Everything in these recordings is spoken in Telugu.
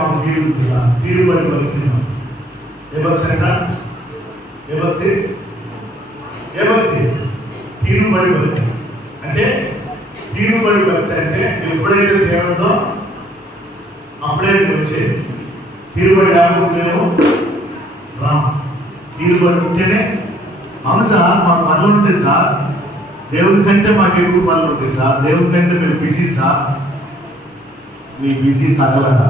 మాకు తీరుబడి బతికినాం. ఏ భక్తి అయినా ఏ భక్తి తీరుబడి భక్తి అంటే తీరుబడి భక్తి అంటే ఎప్పుడైతే దేవుడో అప్పుడే వచ్చేది. తీరుబడి లేకపోతే మేము తీరుబడి ఉంటేనే అవును సార్ మాకు పనులు ఉంటాయి సార్, దేవుడి కంటే మాకు ఎక్కువ పనులు ఉంటాయి సార్, దేవుడి కంటే మేము బిజీ సార్. మీ బిజీ తగలట,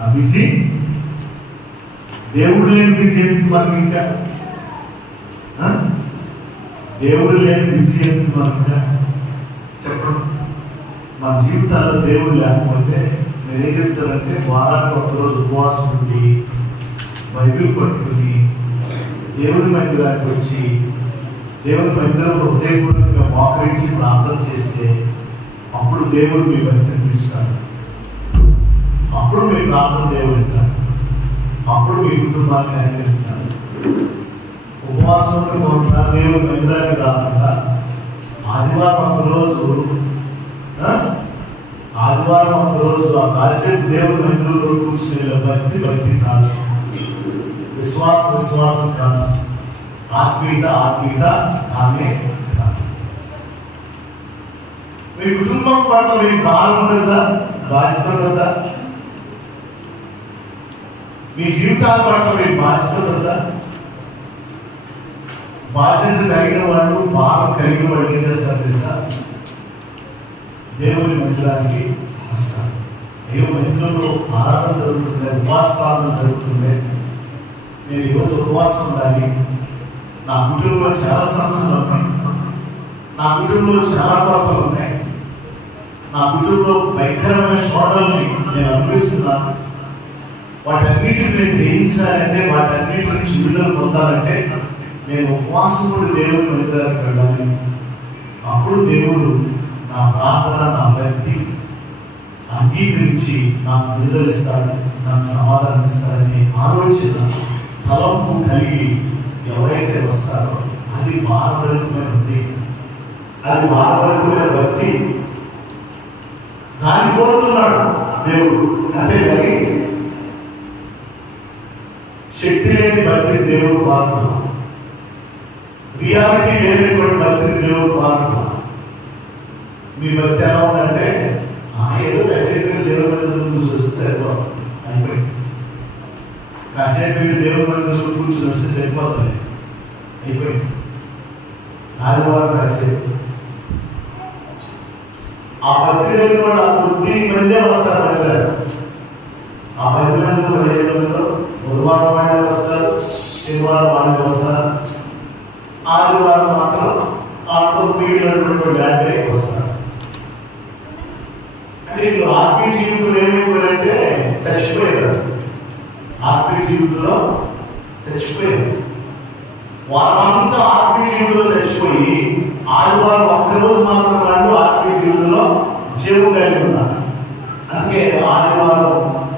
ఆ బిజీ దేవుడు లేని బిజీ ఎందుకు మనకి ఇంకా? దేవుడు లేని బిజీ ఎందుకు మనకి ఇంకా చెప్పండి. మన జీవితాల్లో దేవుడు లేకపోతే నేను ఏం చెప్తానంటే వారానికి ఒకరోజు ఉపవాసం ఉండి బైబిల్ పట్టుకుని దేవుని మందిరానికి వచ్చి దేవుని మందిరంలో హృదయపూర్వకంగా మోకరించి ప్రార్థన చేస్తే అప్పుడు దేవుడు మీ భక్తిని ఇస్తాడు. అప్పుడు మీ ప్రార్థన దేవుడు ఇస్తాడు. అప్పుడు మీ కుటుంబాన్ని అనుగ్రహిస్తాడు. ఉపవాసం కొంత దేవుని మందిరానికి రాకుండా ఆదివారం ఒకరోజు ఆ కాసేపు దేవుని మందిరంలో కూర్చునే భక్తి కాదు, విశ్వాసం కాదు, ఆత్మీయత ఆమె కాదు. మీ కుటుంబం పట్ల మీకు భారం ఉందా, బాధ్యత ఉందా? మీ జీవితాల పట్ల మీకు బాధ్యత ఉందా? బాధ్యత కలిగిన వాళ్ళు భారం కలిగిన వాడు ఏం చేస్తారు తెలుసా? దేవుని మందిరానికి వస్తారు. దేవుని మందిరంలో ఆరాధన జరుగుతుంది, ఉపవాస ప్రార్థన జరుగుతుంది. నేను ఈరోజు ఉపవాసం ఉండాలి, నా కుటుంబంలో చాలా సమస్యలు ఉన్నాయి, నా కుటుంబంలో చాలా కొరతలు ఉన్నాయి, నా కుటుంబంలో భయంకరమైన శోధనల్ని నేను అనుభవిస్తున్నాను, వాటన్నిటిని నేను జయించాలంటే, వాటన్నిటి నుంచి విడుదల పొందాలంటే నేను ఉపవాసం కూడా దేవుని మందిరానికి వెళ్ళాలి. అప్పుడు దేవుడు నా ప్రార్థన, నా భక్తి అంగీకరించి నాకు విడుదలిస్తాడు, నాకు సమాధానం ఇస్తాడని ఆలోచన తలంపు కలిగి ఎవరైతే వస్తారో అది భారభరితమైన ఉంది, అది భారభరితమైన భక్తి. దాన్ని కోరుతున్నాడు దేవుడు. అంతేగాని శక్తి లేని భక్తి దేవుడు వాడుతున్నాడు, రియాలిటీ లేనటువంటి భక్తి దేవుడు వాడుతున్నాడు. మీ భక్తి ఎలా ఉందంటే ఏదో కాసేపు దేవుడి మందిరం చూస్తే సరిపోతుంది, అయిపోయింది. కాసేపు దేవుడి మందిరం కూర్చొని వస్తే సరిపోతుంది, అయిపోయింది. ఆదివారం కాసేపు ఆ భక్తి లేని వాడు ఆ కొద్ది మందే వస్తారు. వెళ్తారు ఆ 10 మంది 15 మందిలో బుధవారం వాళ్ళే వస్తారు, శనివారం వాళ్ళే వస్తారు, ఆదివారం మాత్రం ఆటో మిగిలినటువంటి ల్యాండే వస్తారు. అంటే వీళ్ళు ఆత్మీయ జీవితంలో ఏమైపోయారంటే చచ్చిపోయారు. ఆత్మీయ జీవితంలో చచ్చిపోయారు. వారంతా ఆత్మీయ జీవితంలో చచ్చిపోయి ఆదివారం ఒక్కరోజు మాత్రం వాళ్ళు ఆత్మీయ జీవితంలో జీవం కలిగి ఉన్నారు. అందుకే ఆదివారం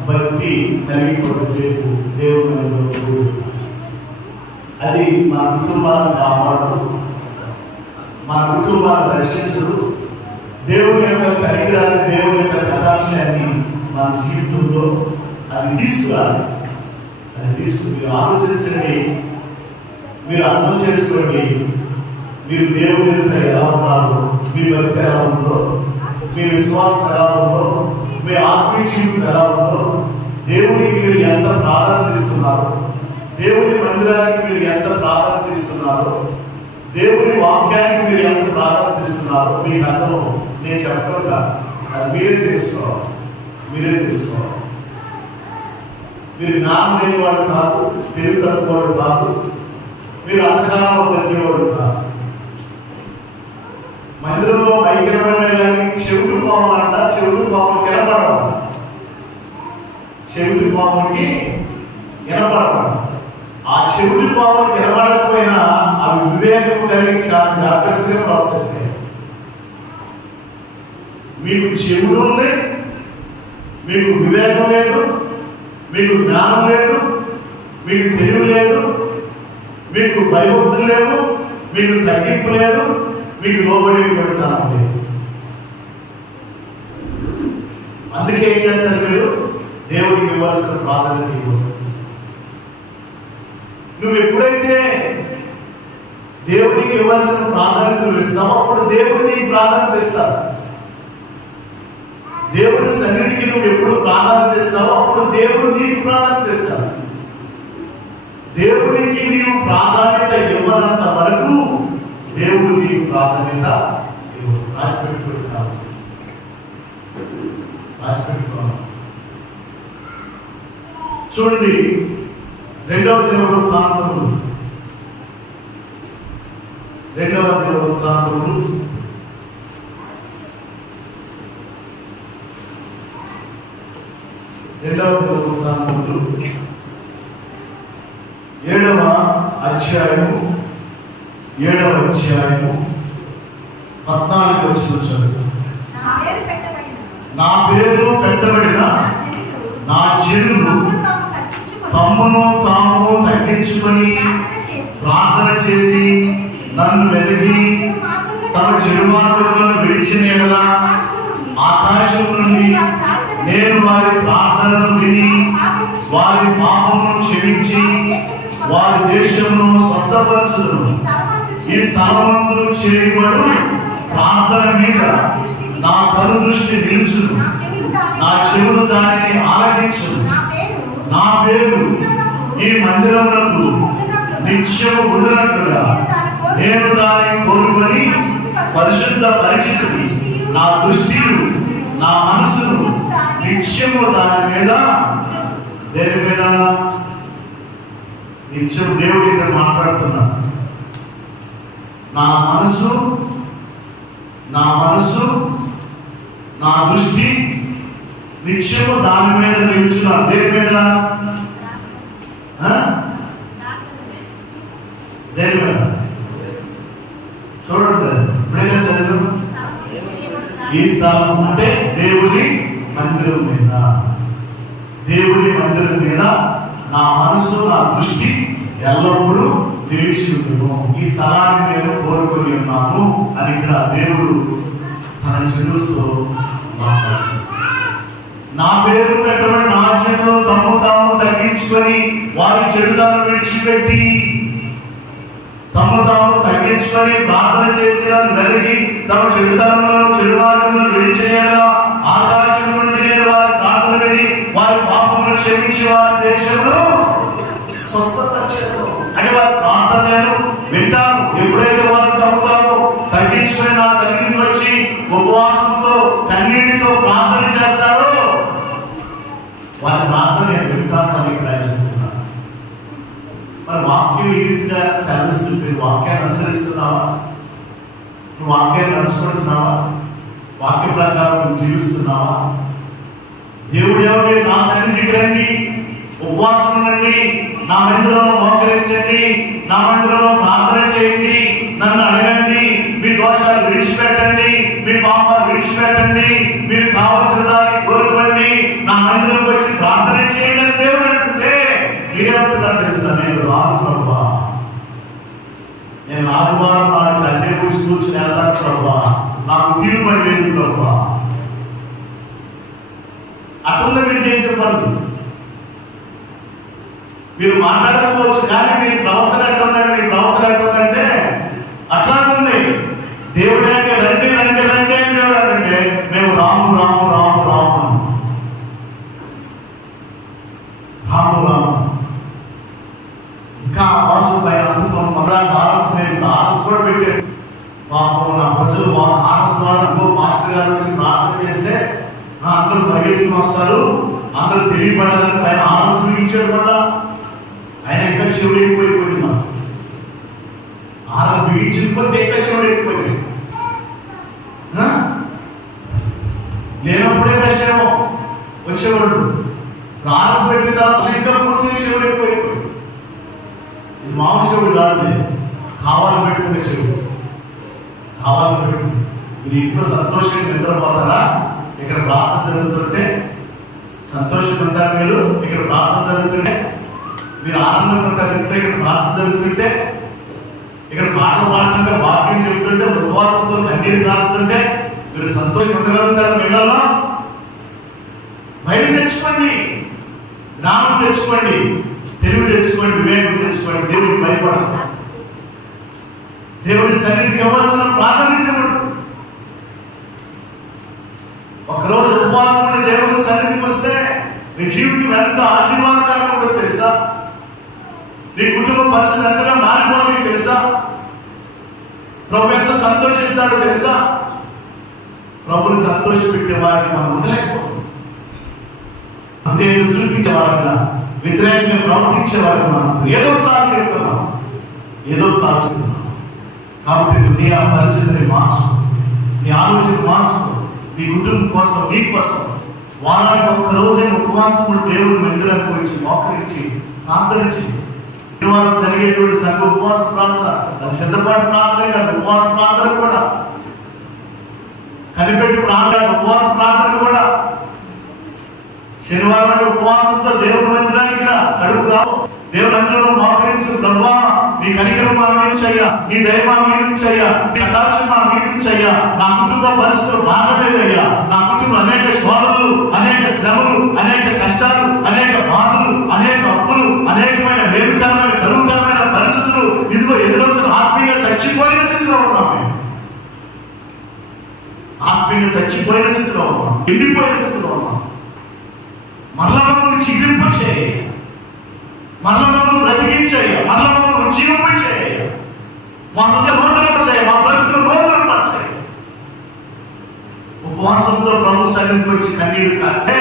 భక్తి కలిగినంతసేపు దేవుని అది మన కుటుంబాన్ని కాపాడదు, మన కుటుంబాన్ని రక్షించదు. దేవుని యొక్క కనికరాన్ని, దేవుని యొక్క కటాక్షాన్ని మన జీవితంలో అది తీసుకురాలి. మీరు ఆలోచించండి, మీరు అర్థం చేసుకోండి. మీరు దేవుని ఎదుట ఎలా ఉన్నారు, మీ భక్తి ఎలా ఉందో, మీ విశ్వాసం ఎలా ఉందో, మీ ఆత్మీయ జీవితం ఎలా ఉందో, దేవునికి మీరు ఎంత ప్రాధాన్యత ఇస్తున్నారు, దేవుని మందిరానికి మీరు ఎంత ప్రాధాన్యత ఇస్తున్నారు, దేవుని వాక్యానికి మీరు ఎంత ప్రాధాన్యత ఇస్తున్నారు, మీకు అర్థం నేను చెప్పడం కాదు, అది మీరే తెలుసుకోవాలి. మీరు జ్ఞానం లేనివాడు కాదు, తెలివి తక్కువవాడు కాదు, మీరు అంధకారంలో బ్రతికేవాడు కాదు. మందిరంలో ఐక్యమైన కానీ చెవిటి పాములు అంట, చెవిటి పాములు వినపడడం, చెవిటి పాములకి వినపడడం. ఆ చెవిటి పాములు వినపడకపోయినా అవి వివేకం కలిగి చాలా జాగ్రత్తగా ప్రవర్తిస్తాయి. మీకు చెవుడు ఉంది, మీకు వివేకం లేదు, మీకు జ్ఞానం లేదు, మీకు తెలివి లేదు, మీకు భయభక్తులు లేవు, మీకు తగ్గింపు లేదు, మీకు లోబడి పెడతాను లేదు. అందుకే ఏం చేస్తారు మీరు? దేవుడికి ఇవ్వాల్సిన ప్రాధాన్యత ఇవ్వదు. నువ్వు ఎప్పుడైతే దేవుడికి ఇవ్వాల్సిన ప్రాధాన్యత ఇస్తావో అప్పుడు దేవుడు నీకు ప్రాధాన్యత ఇస్తాడు. దేవుడి సన్నిధికి నువ్వు ఎప్పుడు ప్రాధాన్యత ఇస్తావో అప్పుడు దేవుడు నీకు ప్రాధాన్యత ఇస్తాడు. దేవునికి నీవు ప్రాధాన్యత ఇవ్వనంత వరకు దేవుడు నీకు ప్రాధాన్యత ఇవ్వదు. రాసిపెట్టుకోవడం కావాల్సింది. రాసిపెట్టుకోవాలి. చూడండి, 2వ దినవృత్తాంతములు 2వ దినవృత్తాంతములు 7వ అధ్యాయము 14వ వచనం చదువు. నా పేరు పెట్టబడిన నా జనులు తమ్మును తాము తగ్గించుకొని ప్రార్థన చేసి నన్ను వెతికి తమ చెడు మార్గాలను విడిచిన యెడల ఆకాశం నుండి నేను వారి ప్రార్థనను విని వారి పాపమును క్షమించి వారి దేశమును స్వస్థపరచుదును. ఈ స్థలమందు చేయబడు ప్రార్థన మీద నా కనుదృష్టి నిలుచును. నా చెవులు దానిని ఆలకించును. నా పేరు ఈ మందిరములకు నిత్యము ఉండునట్లుగా నేను దానిని కోరుకొని పరిశుద్ధ పరిచితుని నా దృష్టిని నా మనసును నిత్యము దాని మీద దేని మీద నిత్యం దేవుడు ఇక్కడ మాట్లాడుతున్నాడు. నా మనసు నా దృష్టి నిత్యము దాని మీద నిలుచున్నాడు. దేని మీద? దేని మీద? చూడండి, ఇప్పుడే చదివాం. ఈ స్థలం అంటే దేవుని మందిరం మీద, దేవుని మందిరం మీద నా మనసు నా దృష్టి ఎల్లప్పుడూ నిలిచి ఉండును. ఈ స్థలాన్ని నేను కోరుకొని ఉన్నాను అని ఇక్కడ దేవుడు తన చదువుతో మాట్లాడుతున్నాడు. నా పేరు పెట్టబడి నా జనులు తమ్ము తాము తగ్గించుకొని వారి చెడుదాన్ని విడిచిపెట్టి ప్రార్థన చేసి వెలిగి తమ చెడు మార్గములను విడిచేయగా ఆకాశం నుండి నేను వారి ప్రార్థన విని వారి పాపములను క్షమించి వారి దేశంలో స్వస్థపరిచాను అని వారి ప్రార్థన నేను వింటాను. ఎప్పుడైతే వారు తాము తగ్గించుకొని నా సన్నిధికి వచ్చి ఉపవాసంతో కన్నీటితో ప్రార్థన చేస్తారో వారి ప్రార్థన నేను వింటాను అని ఇక్కడ చెప్తున్నాను. మరి వాక్యం ఈ రీతిగా సెలవిస్తుంది. వాక్యాన్ని అనుసరిస్తున్నావా? నువ్వు వాక్యాన్ని నడుచుకుంటున్నావా? వాక్య ప్రకారం నువ్వు జీవిస్తున్నావా? దేవుడు ఎవరు? నా సన్నిధికి రండి, ఉపవాసం రండి, నా మందిరంలో మోకరించండి, నా మందిరంలో ప్రార్థన చేయండి, నన్ను అడగండి, మీ దోషాలు విడిచిపెట్టండి, మీ పాపాలు విడిచిపెట్టండి, మీరు కావలసిన దాన్ని కోరుకోండి, నా మందిరంకి వచ్చి ప్రార్థన చేయండి అని దేవుడు అంటుంటే మీరేమంటున్నారు తెలుసా? నేను రాను ప్రభువా, నేను ఆదివారం నాడు కాసేపు కూర్చుని వెళ్తాను ప్రభువా, నాకు తీరుబడి లేదు ప్రభువా. అట్లా మీరు చేసే పనులు మీరు మాట్లాడకపోవచ్చు, కానీ మీ ప్రవర్తన ఎట్లుందంటే అట్లా ఉంది. దేవుడు అంటే రండి రండి రండి అని దేవుడు అంటే మేము రాము రాము రాము రాము రాము రాము ఇంకా ఆవాసం పైన అందుకొని ఆర్స్ కూడా పెట్టాడు. పాపం నా ప్రజలు ఆర్స్ ద్వారా మాస్టర్ గారు వచ్చి ప్రార్థన చేస్తే అందరూ పరిగెత్తుకుని వస్తారు, అందరూ తెలియబడాలని పైన ఆర్స్ ఇచ్చాడు వల్ల ఆయన ఇంకా చెవుడు ఎక్కువైపోయింది. మాకు ఆరు బిగించుకుంటే ఇంకా చెవుడు ఎక్కువైపోయింది. లేనప్పుడే కష్టమేమో వచ్చేవాడు, ఆర్స్ పెట్టిన తర్వాత ఇంకా పూర్తి చెవుడు ఎక్కువైపోయింది. ఇది మామూలు చెవుడు కాదు, కావాలని పెట్టుకునే చెవుడు, కావాలని పెట్టుకుని. మీరు ఇంట్లో సంతోషంగా నిద్రపోతారా? ఇక్కడ ప్రార్థన జరుగుతుంటే సంతోషంగా ఉంటారు మీరు, ఇక్కడ ప్రార్థన జరుగుతుంటే మీరు ఆనందంగా ఉంటారు. ఇంట్లో ఇక్కడ ప్రార్థన జరుగుతుంటే, ఇక్కడ పాటలు పాడుతుంటే, వాక్యం చెబుతుంటే, ఉపవాసంతో కన్నీరు కాస్తుంటే మీరు సంతోషం ఉండగలుగుతారు. పిల్లల్లో భయం తెచ్చుకోండి, జ్ఞానం తెచ్చుకోండి, తెలివి తెచ్చుకోండి, వివేకం తెచ్చుకోండి. దేవుడికి భయపడండి. దేవుడి సన్నిధికి ఇవ్వాల్సిన ప్రాధాన్యత ఇవ్వండి. ఒకరోజు ఉపవాసం ఉండి దేవుడి సన్నిధికి వస్తే నీ జీవితం ఎంత ఆశీర్వాదకరంగా ఉంటుందో తెలుసా? నీ కుటుంబ పరిస్థితి ఎంతగా మారిపోతుంది తెలుసా? ప్రభు ఎంత సంతోషిస్తాడో తెలుసా? ప్రభుని సంతోషపెట్టే వారిని మనం వదిలేకపోతుంది. అంతే చూపించే వారిగా వ్యతిరేకంగా ప్రవర్తించే వారికి మనం ఏదో సాగు చెప్తున్నాం, ఏదో సాగు చెప్తున్నాం. కాబట్టి నీ ఆ పరిస్థితిని మార్చు, నీ ఆలోచన మార్చుకో. నీ కుటుంబం కోసం, నీ కోసం వారానికి ఒక్క రోజైన ఉపవాసం దేవుడు మందిరానికి వచ్చి మోకరించి ప్రార్థనించి శనివారం జరిగేటువంటి సంఘ ఉపవాస ప్రార్థన, అది సిద్ధపాటు ప్రార్థనే కాదు, ఉపవాస ప్రార్థన కూడా, కనిపెట్టి ప్రార్థన ఉపవాస ప్రార్థన కూడా. శనివారం ఉపవాసంతో దేవుడి మందిరానికి కడుపు కావు, దేవుడి మందిరంలో మోకరించు. ప్రభువా, నీ కనికరం మా మీద చెయ్యా, నీ దయ మా మీద చెయ్యా, నీ కటాక్షం మా మీద చెయ్యా. నా కుటుంబ పరిస్థితులు బాగలేదయ్యా, నా కుటుంబం అనేక శోధనలు, అనేక శ్రమలు, అనేక కష్టాలు, అనేక బాధలు, అనేక అప్పులు, అనేకమైన వేరుకరమైన కరువుకరమైన పరిస్థితులు ఇదిగో ఎదురవుతున్న ఆత్మీయంగా చచ్చిపోయిన స్థితిలో ఉన్నాం. మేము ఆత్మీయంగా చచ్చిపోయిన స్థితిలో ఉన్నాం, ఎండిపోయిన స్థితిలో ఉన్నాం. మరలా మమ్మల్ని చిగిరింపచేయ, మరలా మమ్మల్ని బ్రతికించేయ, మరలా మమ్మల్ని ఉజ్జీవింపచేయ, మా హృదయ బోధనపచేయ, మా బ్రతుకులు బోధనపచేయ. ఉపవాసంతో ప్రభు సన్నిధికి వచ్చి కన్నీరు కాస్తే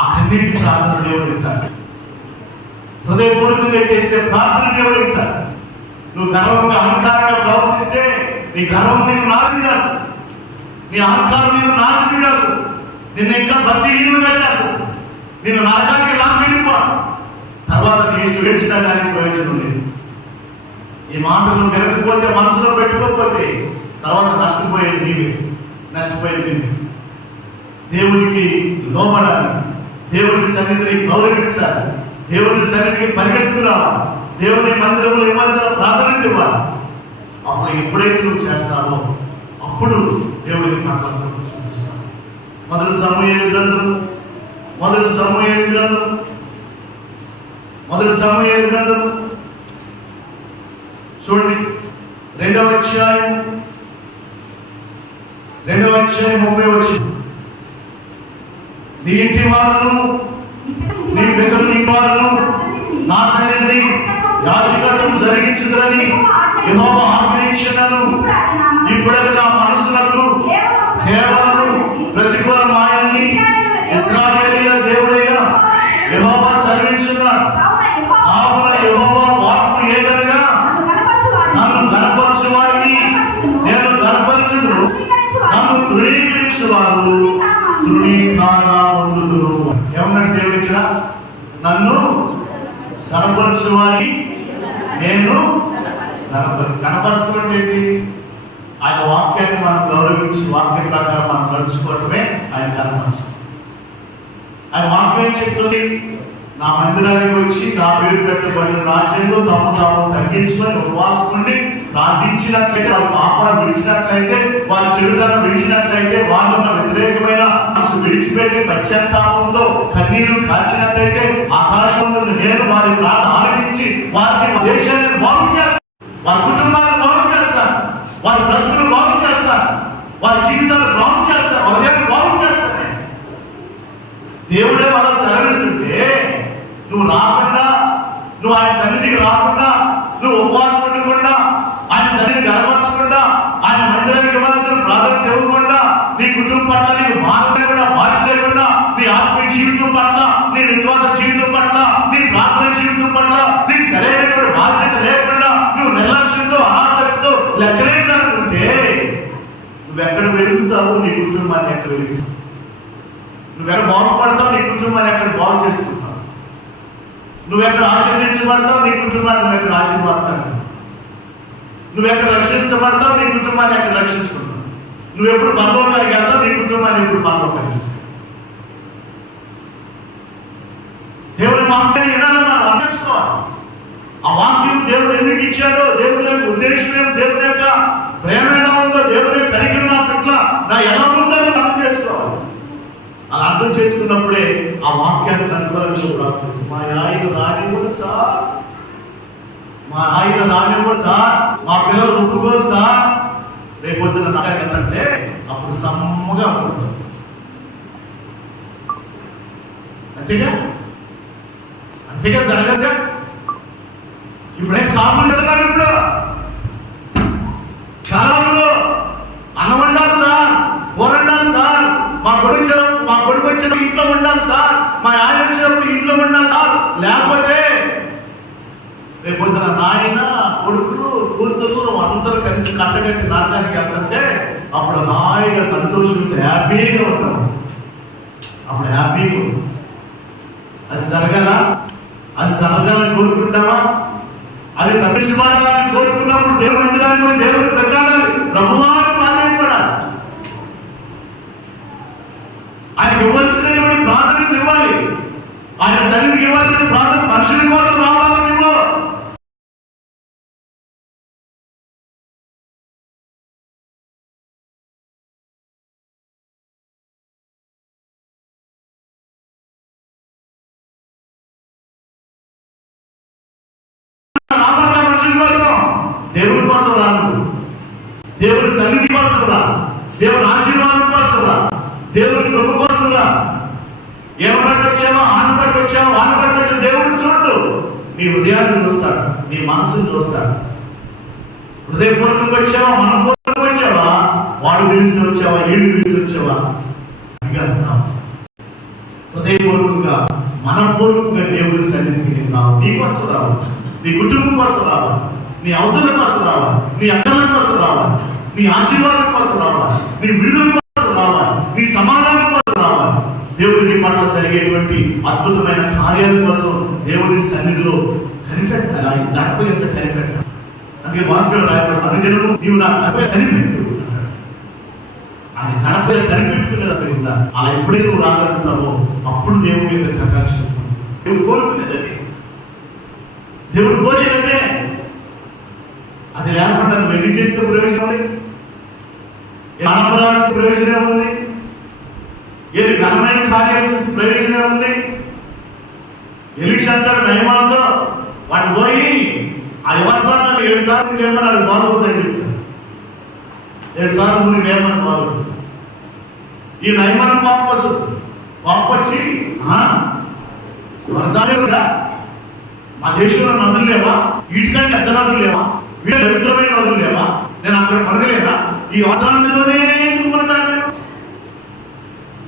ఆ కన్నీటి ప్రార్థన దేవుడు వింటాడు. హృదయపూర్వకంగా చేసే ప్రార్థన దేవుడు వింటాడు. నువ్వు గర్వంగా అహంకారంగా ప్రవర్తిస్తే నీ గర్వం నేను నాశనం చేస్తుంది, నీ అహంకారం నేను నాశనం చేస్తుంది, నిన్ను ఇంకా భక్తిహీనులుగా చేస్తుంది, నిన్ను నరకానికి లాక్కెళ్ళిపో. తర్వాత నీ ఇష్టం వేసినా కానీ ప్రయోజనం లేదు. ఈ మాటలు వినకపోతే, మనసులో పెట్టుకోకపోతే తర్వాత నష్టపోయేది నీవే, నష్టపోయేది నీవే. దేవుడికి లోబడాలి, దేవుడి సన్నిధిని గౌరవించాలి, దేవుడి సన్నిధికి పరిగెత్తు రావాలి, దేవుని మందిరంలో ఇవ్వాల్సిన ప్రాధాన్యత ఇవ్వాలి. అప్పుడు ఎప్పుడైతే నువ్వు చేస్తావో అప్పుడు దేవుడికి మాట్లాడుతూ చూపిస్తావు. మొదటి సమూయేలు గ్రంథం, మొదటి సమూయేలు గ్రంథం, మొదటి సమూయేలు గ్రంథం చూడండి, 2వ అధ్యాయం 30వ వచనం. నీ ఇంటి వారును, నీ పితరుల ఇంటి వారును నా సన్నిధిని యాజకత్వం జరిగించుదని యెహోవా ఆజ్ఞాపించినను. ఇప్పుడు అది నా మనసులకు కేవలం ప్రతికూలమాయని ఇశ్రాయేలీయుల దేవుడైన యెహోవా సెలవిస్తున్నాడు. కావున యెహోవా వాక్కు ఏదనగా, నన్ను ఘనపరచు వారిని నేను ఘనపరచుదును, నన్ను తృణీకరించు వారు తృణీకారా పొందుదురు. ఏమన్నాడు దేవుడు ఇక్కడ? నన్ను ఘనపరచు వారిని నేను కనపరచడం ఏంటి? ఆయన వాక్యాన్ని మనం గౌరవించి వాక్యం ప్రకారం మనం నడుచుకోవటమే ఆయన కనపరచడం. ఆయన వాక్యం ఏం చెప్తుంది? నా మందిరానికి వచ్చి నా పేరు పెట్టబడిన రాజ్యంలో తాము తగ్గించుకొని ఉపవాసం ఉండి ప్రార్థించినట్లయితే, వారి పాపాలు విడిచినట్లయితే, వారి చెడుదనం విడిచినట్లయితే, వాళ్ళున్న వ్యతిరేకమైన మనసు విడిచిపెట్టి పశ్చాత్తాపంతో కన్నీరు కాల్చినట్లయితే ఆకాశంలో నేను వారి ప్రార్థన ఆలకించి వారిని దేశాన్ని బాగు చేస్తాను, వారి కుటుంబాలను బాగు చేస్తాను, వారి బ్రతుకులు బాగు చేస్తాను, వారి జీవితాలు బాగు చేస్తాను, హృదయాన్ని బాగు చేస్తాను. దేవుడే వాళ్ళ సెలవిస్తుంటే నువ్వు రాకుండా, నువ్వు ఆయన సన్నిధికి రాకుండా, నువ్వు ఉపవాసం ఉండకుండా, ఆయన సన్నిధిని గనపరచకుండా, ఆయన మందిరానికి ఇవ్వాల్సిన ప్రాధాన్యత ఇవ్వకుండా, నీ కుటుంబం పట్ల నీకు బాధ లేకుండా, బాధ్యత లేకుండా, నీ ఆత్మీయ జీవితం పట్ల, నీ విశ్వాస జీవితం పట్ల, నీ ప్రార్థన జీవితం పట్ల నీకు సరైనటువంటి బాధ్యత లేకుండా నువ్వు నిర్లక్ష్యంతో, అనాసక్తితో లెక్కలేదనుకుంటే నువ్వెక్కడ వెలుగుతావు? నీ కుటుంబాన్ని ఎక్కడ వెలిగిస్తావు? నువ్వెక్కడ బాగుపడతావు? నీ కుటుంబాన్ని ఎక్కడ బాగు చేసుకుంటావు? నువ్వెక్కడ ఆశీర్వదించబడతావు? నీ కుటుంబాన్ని నువ్వు ఎక్కడ ఆశీర్వాదాలు? నువ్వెక్కడ రక్షించబడతావు? నీ కుటుంబాన్ని ఎక్కడ రక్షించుకుంటావు? నువ్వెప్పుడు పరలోకానికి వెళ్తావు? నీ కుటుంబాన్ని ఎప్పుడు పరలోకానికి తీసుకెళ్తావు? దేవుడి వాక్యాన్ని వినాలని మనం అర్థించుకోవాలి. ఆ వాక్యం దేవుడు ఎందుకు ఇచ్చాడో, దేవుడి యొక్క ఉద్దేశం ఏమో, దేవుడి యొక్క ప్రేమ ఎలా ఉందో, దేవుడి యొక్క కనికరం నా పట్ల నా ఎలా ఉందో అర్థం చేసుకోవాలి. అలా అర్థం చేసుకున్నప్పుడే ఆ వాక్యాన్ని అనుకూలంగా ప్రార్థించు. మా ఆయన రానివ్వడు సార్, మా ఆయన రానివ్వడు సార్, మా పిల్లలు ఒప్పుకోరు సార్, రేపొద్దున నాకంటే అప్పుడు సమ్మగా ఉంటుంది. అంతేగా అంతేగా జరగదుగా. ఇప్పుడే సాగులు చెప్తున్నారు. ఇప్పుడు చాలా అన్నం వండాలి సార్, కూర వండాలి సార్, మా కొడుకు వచ్చినప్పుడు ఇంట్లో ఉండాలి సార్, మా ఆయన వచ్చినప్పుడు ఇంట్లో ఉండాలి సార్, లేకపోతే రేపొద్దున నాయన కొడుకులు కూతురు అందరూ కలిసి కట్టగట్టి నరకానికి వెళ్తుంటే అప్పుడు హాయిగా సంతోషంతో హ్యాపీగా ఉంటాం. అప్పుడు హ్యాపీగా ఉంటాం. అది జరగాలని కోరుకుంటామా? అది తప్పించుకోవాలని కోరుకున్నప్పుడు దేవుడు మందిరాన్ని దేవుడు పెట్టాలి, ప్రభువారు ప్రాధాన్యపడాలి, ఆయనకి ఇవ్వాల్సినటువంటి ప్రాధాన్యత ఇవ్వాలి. ఆయన సన్నిధికి ఇవ్వాల్సిన ప్రాధాన్యత మనుషుల కోసం రావాలని ఇవ్వు. దేవుడి కోసం రాను, దేవుడి సన్నిధి కోసం రా, దేవుడి ఆశీర్వాదం కోసం రా, దేవుడి కృప కోసం రా. ఏమన్నట్టు వచ్చావో ఆనపట్టు వచ్చావో ఆనపట్టు వచ్చావు, దేవుడు చూడు, నీ హృదయాన్ని చూస్తాడు, నీ మనస్సును చూస్తాడు. హృదయపూర్వకంగా వచ్చావా, మనపూర్వకంగా వచ్చావా, వాడు పిలిచి వచ్చావా, వీళ్ళు పిలిచి వచ్చావా, హృదయపూర్వకంగా మనపూర్వకంగా దేవుడి సన్నిధికి రావు. నీ కోసం రావు, నీ కుటుంబం కోసం రావాలి, నీ అవసరం కోసం రావాలి, నీ అర్థం కోసం రావాలి, నీ ఆశీర్వాదం కోసం రావాలి, నీ విడుదల కోసం రావాలి, నీ సమాధానం కోసం రావాలి. దేవుడి పట్ల జరిగేటువంటి అద్భుతమైన కార్యాల కోసం దేవుడి సన్నిధిలో కనిపెట్టాలి. ఆయన గడప ఎంత కనిపెట్టాలి. అందుకే వాక్యం రాయబడి అనుదినము నీవు నా గడప కనిపెట్టు, ఆయన గడప కనిపెట్టు కదా పెరుగుతా. అలా ఎప్పుడైతే నువ్వు రాగలుగుతావో అప్పుడు దేవుడి యొక్క కటాక్షం. దేవుడు కోరుకునేది అదే, దేవుడు కోరేదే. అది లేకుండా నువ్వు ఎన్ని చేస్తే ప్రయోజనం ఉంది? ఆడంబరానికి ప్రయోజనం ఉంది? ఏది ఘనమైన కార్యాలు చేస్తే ప్రయోజనం ఉంది? ఎలిషా అంటాడు నయమాన్తో, వాడు పోయి ఆ యవర్తాన్ని 7 సార్లు లేమని అది బాగుందని చెప్తాడు. 7 సార్లు ఊరి లేమని బాగుంది. ఈ నయమాన్ పాపొచ్చి వర్ధానే కూడా మా దేశంలో నదులు లేవా, వీటికంటే పెద్ద నదులు లేవా, వీటి పవిత్రమైన నదులు లేవా, నేను అక్కడ మనగలేనా? ఈ వాతావరణంలోనే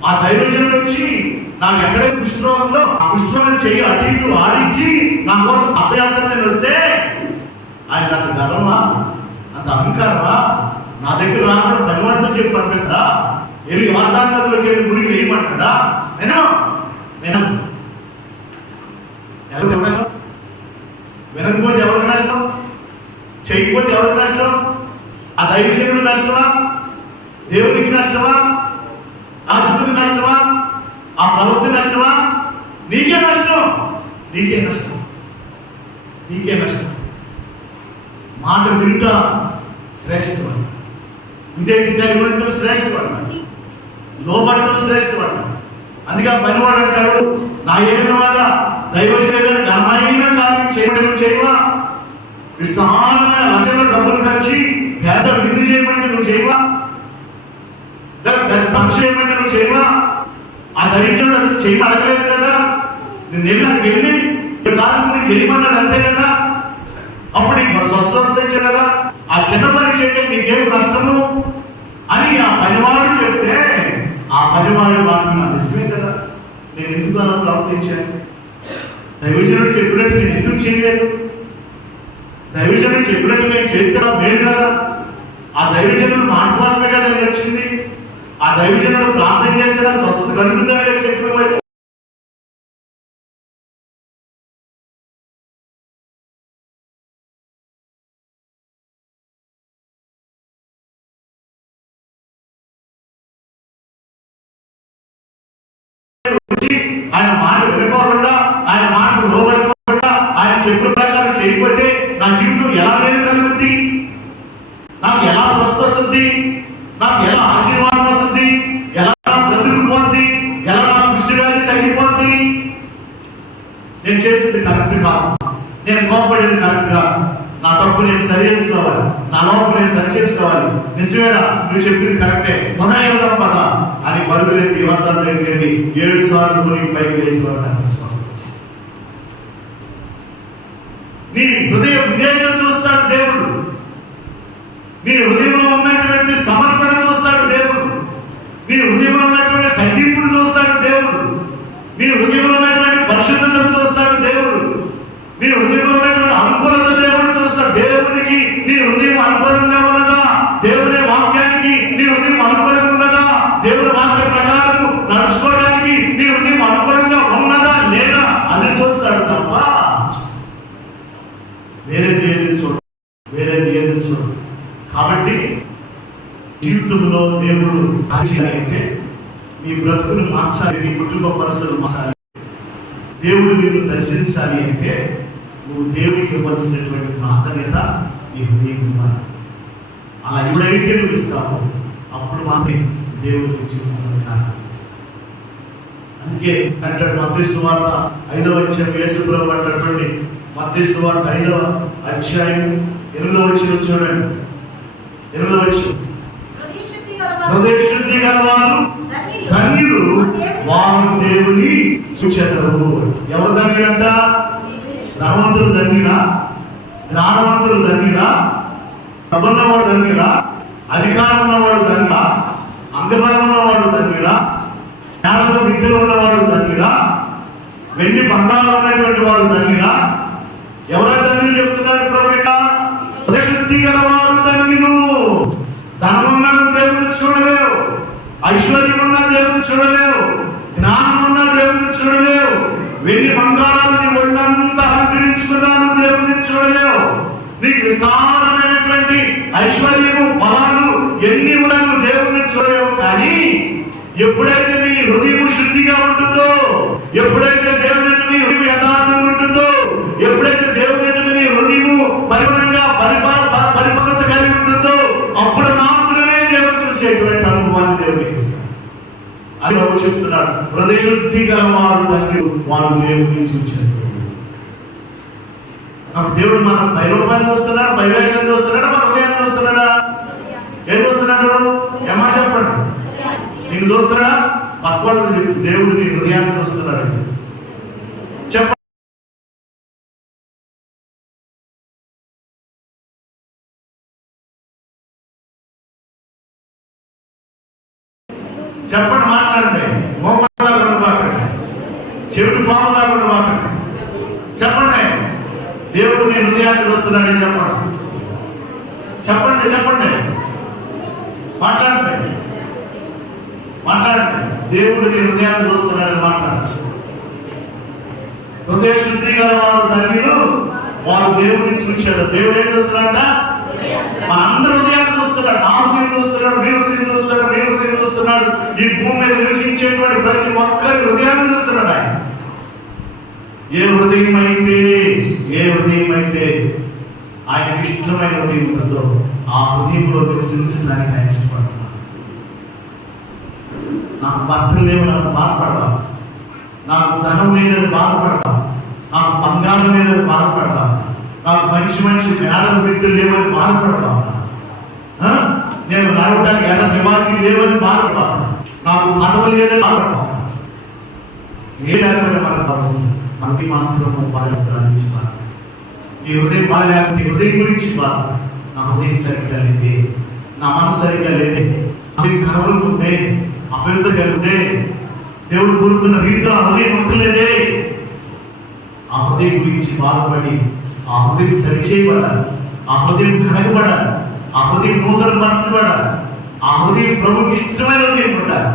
ఆ దైవజనుడు వచ్చి నాకు ఎక్కడైతే కుష్ఠరోగంలో ఆ కుష్ఠరోగం చెయ్యి అటు ఇటు ఆడించి నా కోసం అభ్యాసాన్ని వస్తే ఆయన అంత గర్వమా, అంత అహంకారమా? నా దగ్గర రాకుండా ధన్యవాదాలు చెప్పి పంపిస్తారా? వెళ్ళి వాతావరణంలోకి వెళ్ళి గురికి వేయమంటాడా? నేను ఎవరికి నష్టం? వినకపోతే ఎవరికి నష్టం? చేయకపోతే ఎవరికి నష్టం? ఆ దైవజనుడు నష్టమా, దేవుడికి నష్టమా, రాజుడికి నష్టమా, ఆ ప్రవక్త నష్టమా? నీకే నష్టం, నీకే నష్టం, నీకే నష్టం. మాట వింట శ్రేష్టపడ, ఇదే వింటూ శ్రేష్టపడ, లోబట్టు శ్రేష్టపడ. అందుకే ఆ పనివాడు అంటాడు, నా ఏమైనా దైవజనుడైన ఘనమైన కార్యం చేయడం చేయవా, విస్తారమైన లక్షల డబ్బులు ఖర్చి పేద విందు చేయమంటే నువ్వు చేయవా, పక్ష చేయమంటే నువ్వు చేయవా? ఆ దైవజనుడు చేయమని అడగలేదు కదా, నేను అక్కడికి వెళ్ళి ఈసారి నీకు వెళ్ళమన్నాడు అంతే కదా, అప్పుడు నీకు స్వస్థ వస్తాయి కదా. ఆ చిన్న పని చేయడం నీకేం కష్టము అని ఆ పనివాడు చెప్తే ఆ పనివాడి వాటిని నా నిజమే కదా, నేను ఎందుకు అలా ప్రవర్తించాను? దైవజనుడు చెప్పినట్టు నేను ఎందుకు చేయలేదు? దైవజనుడు చెప్పినట్టు నేను చేస్తే లేదు కదా. ఆ దైవజనుడు మాట కోసమే కదా నేను వచ్చింది. ఆ దైవజనుడు ప్రార్థన చేస్తే స్వస్థత కలుగుతుందని చెప్పి ఆయన మాట వినుకోకుండా, ఆయన మాటకు లోబడుకోకుండా, ఆయన చెప్పిన ప్రకారం చేయకపోతే నా జీవితం ఎలా లేదు కలుగుద్ది? నాకు ఎలా స్వస్థ వస్తుంది? నాకు ఎలా ఆశీర్వాదం వస్తుంది? ఎలా బ్రతుకు తొలగిపోద్ది, ఎలా నా దృష్టి వ్యాధి తగ్గిపోద్ది? నేను చేసింది కరెక్ట్ కాదు, నేను కోపపడేది కరెక్ట్ కాదు, నా తప్పు నేను సరి చేసుకోవాలి, నా లోపు నేను సరి చేసుకోవాలి, నిజమేనా నువ్వు చెప్పింది కరెక్టే, మొదలైన పద అని పరుగులెత్తి వద్ద 7 సార్లు మునిగి పైకి లేచి నీ హృదయ విధేయత చూస్తాడు దేవుడు, నీ హృదయంలో ఉన్నటువంటి సమర్పణ చూస్తాడు దేవుడు, నీ హృదయంలో ఉన్నటువంటి తగ్గింపును చూస్తాడు దేవుడు, నీ హృదయంలో ఉన్నటువంటి పరిశుద్ధతను చూస్తాడు దేవుడు, నీ హృదయంలో ఉన్నటువంటి అనుకూలత దేవుడు చూస్తాడు. దేవునికి నీ హృదయం అనుకూలంగా ఉన్నదా? దేవుని వాక్యానికి నీ హృదయం అనుకూలంగా ఉన్నదా? దేవుని వాక్య ప్రకారం నడుచుకోవడానికి నీ హృదయం అనుకూలంగా ఉన్నదా లేదా అని చూస్తాడు తప్ప వేరేది ఏది చూడు. కాబట్టి జీవితంలో దేవుడు అంటే మీ బ్రతుకును మార్చాలి, మీ కుటుంబ పరిస్థితులు మార్చాలి, దేవుడు నిన్ను దర్శించాలి అంటే నువ్వు దేవుడికి ఇవ్వాల్సినటువంటి ప్రాధాన్యత నీ హృదయం ఇవ్వాలి. అలా ఎప్పుడైతే నువ్వు ఇస్తావో అప్పుడు మాత్రమే దేవుడికి జీవితంలో కార్యం చేస్తావు. అందుకే అంటాడు మత్తయి సువార్త 5వ అధ్యాయం యేసు ప్రభువు అంటాడు, మత్తయి సువార్త 5వ అధ్యాయం 8వ వచనం చూడండి. 8వ వచనం, హృదయ శుద్ధి గలవారు ధన్యులు, వారు దేవుని చూచెదరు. ఎవరు ధన్యుడంట? ధనవంతులు ధన్యుడా? జ్ఞానవంతులు ధన్యుడా? డబ్బున్నవాడు ధన్యుడా? అధికారం ఉన్నవాడు ధన్యుడా? అంగబలం ఉన్నవాడు ధన్యుడా? జ్ఞానము విద్యలో ఉన్నవాడు ధన్యుడా? వెండి బంగారం ఉన్నటువంటి వాడు ధన్యుడా? ఎవరైనా ధన్యులు చెప్తున్నాడు ప్రభువుగా? శుద్ధి గలవారు ధన్యులు. ధనమున్న దేవుని చూడలేవు, ఐశ్వర్యం ఉన్న దేవుని చూడలేవు, జ్ఞానం ఉన్న దేవుని చూడలేవు, వెండి బంగారాన్ని ఒళ్ళంతా అలంకరించుకున్నాను దేవుని చూడలేవు, నీకు విస్తారమైనటువంటి ఐశ్వర్యము ఫలాలు ఎన్ని ఉన్నను దేవుని చూడలేవు. కానీ ఎప్పుడైతే నీ హృదయం శుద్ధిగా ఉంటుందో, ఎప్పుడైతే దేవుని నీ హృదయం యథార్థంగా ఉంటుందో, ఎప్పుడైతే దేవుని నీ హృదయము పరిపూర్ణంగా పరిపక్వత కలిగి ఉంటుందో అప్పుడు మాత్రమే దేవుడు చూసేటువంటి అనుభవాన్ని దేవుడికి అని బాబు చెప్తున్నాడు. హృదయ శుద్ధి గల వారు ధన్యులు, వారు దేవుడిని చూచారు. దేవుడు మనం పైరూపాన్ని చూస్తున్నాడు, పైవేశాన్ని చూస్తున్నాడు, మన హృదయాన్ని చూస్తున్నాడా? ఏం చూస్తున్నాడు? ఏమా చెప్పండి, నీకు చూస్తున్నాడా? పక్కన దేవుడు నీ హృదయాన్ని చూస్తున్నాడు. చెప్పండి, చెప్పండి, మాట్లాడండి. మోమలా ఉండబాకండి, చెవిటి పాములా ఉండబాకండి. చెప్పండి, దేవుడు నీ హృదయాన్ని చూస్తున్నాడని చెప్పండి. చెప్పండి, చెప్పండి, మాట్లాడండి, మాట్లాడండి. దేవుడు నీ హృదయాన్ని చూస్తున్నాడని మాట్లాడండి. హృదయ శుద్ధి గల వారు ధన్యులు, వారు దేవుడిని చూశారు. దేవుడు ఏం చూస్తున్నాడ? మన అందరి హృదయాన్ని చూస్తున్నాడు. నా హృదయం చూస్తున్నాడు, మీ హృదయం చూస్తున్నాడు, మీ హృదయం చూస్తున్నాడు. ఈ భూమి మీద నివసించేటువంటి ప్రతి ఒక్కరి హృదయాన్ని చూస్తున్నాడు ఆయన. ఏ హృదయం అయితే ఆయనకి ఇష్టమైన హృదయం ఉంటుందో ఆ హృదయంలో నివసించడానికి ఆయన ఇష్టపడుతున్నాడు. నాకు భర్తలు లేవు, నాకు బాధపడదా, నాకు ధనం లేదని బాధపడదా, నాకు బంగారం లేదని బాధపడదా, నాకు మంచి మేడలు విద్యలు లేవని బాధపడదా, నేను నడవడానికి ఎడ నివాసి లేవని బాధపడదా, నాకు పదవి లేదని బాధపడదా. ఏ లేకపోతే మనకు అవసరం, మనకి మాత్రము బాధ ఈ హృదయం బాధ లేకపోతే హృదయం గురించి బాధ. నా హృదయం సరిగ్గా లేదే, నా మనసు సరిగ్గా లేదే, అది కలవలుతుందే, అపవిత్ర కలిగితే, దేవుడు కోరుకున్న రీతిలో ఆ హృదయం ఉంటలేదే. ఆ హృదయం గురించి బాధపడి ఆ హృదయం సరిచేయబడాలి, ఆ హృదయం కలగబడాలి, ఆ హృదయం నూతన పరచబడాలి, ఆ హృదయం ప్రభుకి ఇష్టమైన హృదయం ఉండాలి.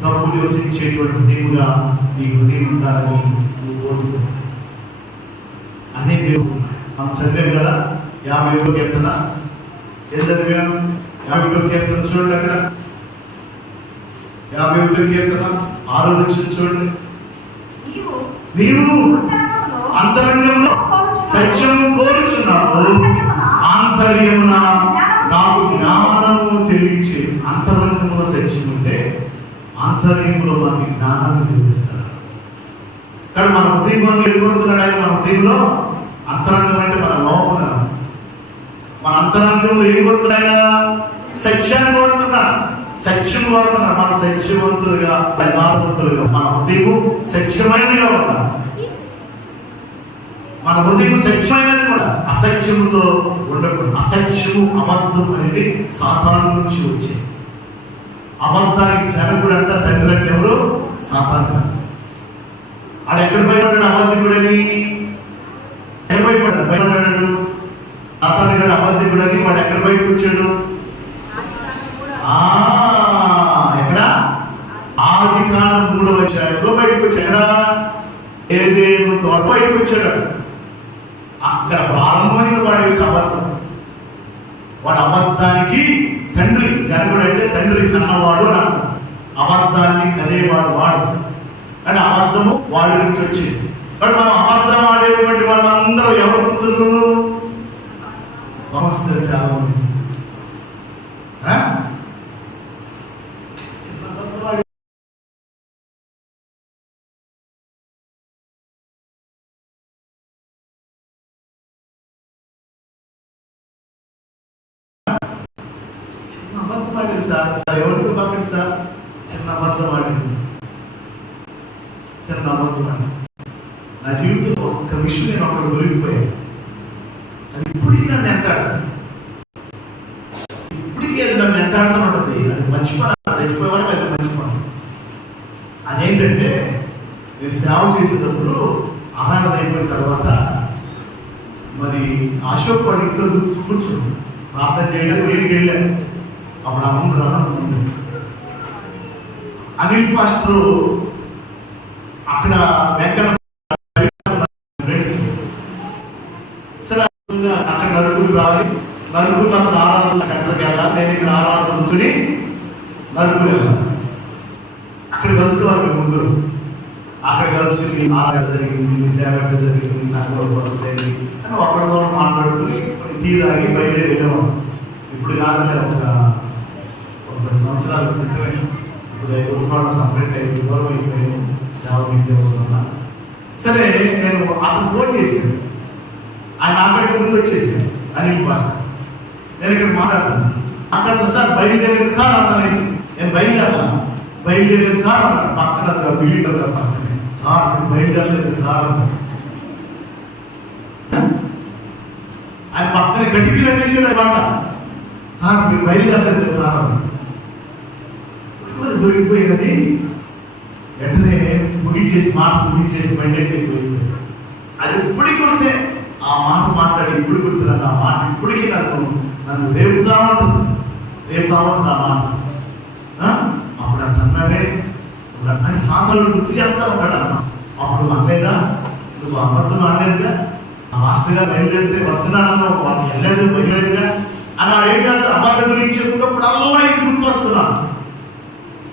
ప్రభు నివసించేటువంటి హృదయముగా నీ హృదయం ఉండాలని నువ్వు కోరుకుంటున్నావు. అదే దేవుడు మనం చదివాం కదా 51వ కీర్తన. ఏం చదివాం? 51వ కీర్తన చూడండి, అక్కడ 51వ కీర్తన 6వ వచనం చూడండి. నీవు అంతరంగంలో సత్యము కోరుచున్నావు, ఆంతర్యమున నాకు జ్ఞానము తెలియచే. అంతరంగంలో సత్యం ఉంటే ఆంతర్యంలో మనకి జ్ఞానాన్ని నిర్మిస్తాడు. కానీ మన హృదయంలో ఎదుగుతున్నాడు ఆయన. మన హృదయంలో అంతరంగం అంటే మన లోపల, మన అంతరంగంలో ఏం కోరుతున్నాయన? సత్యాన్ని కోరుతున్నాడు. సత్యం కోరుతున్నాడు. మన సత్యవంతులుగా, యథార్థవంతులుగా, మన హృదయం సత్యమైనదిగా ఉండాలి. మన హృదయం సత్యమైనది కూడా, అసత్యముతో ఉండకూడదు. అసత్యము, అబద్ధం అనేది సాతాను నుంచి వచ్చింది. అబద్ధానికి జనకుడు అంట తండ్రి అంటే ఎవరు? సాతాను. ఆడు ఎక్కడ భయపడ్డాడు అబద్ధికుడని? ఎక్కడ భయపడ్డాడు సాతాను గారు అబద్ధికుడని? వాడు ఎక్కడ బయటకు వచ్చాడు? ఎక్కడ? ఆదికాండం 3వ అధ్యాయంలో బయటకు వచ్చాడు. ఏదేను తోట బయటకు వచ్చాడు. అక్కడ ప్రారంభమైన వాడి యొక్క అబద్ధం. వాడు అబద్ధానికి తండ్రి. జనకుడు అంటే తండ్రి, కన్నవాడు నాకు. అబద్ధాన్ని కనేవాడు వాడు. కానీ అబద్ధము వాడి నుంచి వచ్చింది. కానీ మనం అబద్ధం ఆడేటువంటి వాళ్ళందరూ ఎవరు పుత్రులు? సమస్యలు చాలా ఉంది. అబద్ధం ఆడింది సార్. ఎవరికి పంపింది సార్? చిన్న అబద్ధం ఆడింది. చిన్న అబద్ధం ఆడింది. నా జీవితంలో ఒక్క విషయం నేను అక్కడ దొరికిపోయాను. అది ఇప్పటికీ నన్ను ఎంటాడు. ఇప్పటికీ అది నన్ను ఎంటాడుతూ ఉంటుంది. అది మంచి పని. చచ్చిపోయే వరకు అది మంచి పని. అదేంటంటే నేను సేవ చేసేటప్పుడు ఆహారం అయిపోయిన తర్వాత మరి అశోక్ వాడి ఇంట్లో కూర్చుని ప్రార్థన చేయడానికి వేదికి వెళ్ళాను. అప్పుడు ఆ ముందు రానుంది అనిల్ పాస్టర్ అక్కడ వెంకట సరే అక్కడ నలుగురు రావాలి. నలుగురు అక్కడ ఆరాధన సెంటర్కి వెళ్ళాలి. నేను ఇక్కడ ఆరాధన కూర్చుని నలుగురు వెళ్ళాలి. అక్కడ కలుసుకోవాలి ముగ్గురు. అక్కడ కలుసుకుని ఆరాధన జరిగింది, సేవ జరిగింది, సంఘంలో వస్తుంది అని ఒకరితో మాట్లాడుకుని టీ తాగి బయలుదేరి వెళ్ళేవాడు. ఇప్పుడు కాదంటే ఒక 10 సంవత్సరాల క్రితమే. ఇప్పుడు ఉద్యోగం సపరేట్ అయ్యి దూరం అయిపోయాను సేవ విద్య. సరే నేను అతను ఫోన్ చేశాను. ఆయన ఆఖరికి ముందు వచ్చేసాను. అనిల్ పాస్టర్ నేను ఇక్కడ మాట్లాడుతున్నాను సార్. బయలుదేరింది సార్ అన్నాను. నేను బయలుదేరింది సార్ అన్నాను. పక్కన బిల్డింగ్ పక్కనే. సార్ బయలుదేరలేదు సార్ అన్నాను. ఆయన పక్కన గట్టికి నడిచేసాడు మాట. సార్ మీరు బయలుదేరలేదు సార్ అన్నాను. దొరికిపోయిందని వెంటనే ముగించేసి బండికి వెళ్ళిపోయింది. అది ఇప్పటికి కొడితే ఆ మాట మాట్లాడి ఇప్పుడు గుర్తున్నాను. ఆ మాట ఇప్పటికీ నన్ను రేపుతా ఉంటుంది ఆ మాట. అప్పుడు అన్నాడే అని సాధనలు గుర్తు చేస్తా ఉంటాడు అన్న. అప్పుడు అనలేదా? నువ్వు అబద్ధం అనలేదుగా? ఆ మాస్టర్ గారు బయలుదేరితే వస్తున్నానన్నావు, వాళ్ళు వెళ్ళలేదుగా అని వాడు ఏం చేస్తా? అబద్ధం గురించి చెప్పుకున్నప్పుడు అలా ఇది గుర్తు వస్తున్నాను.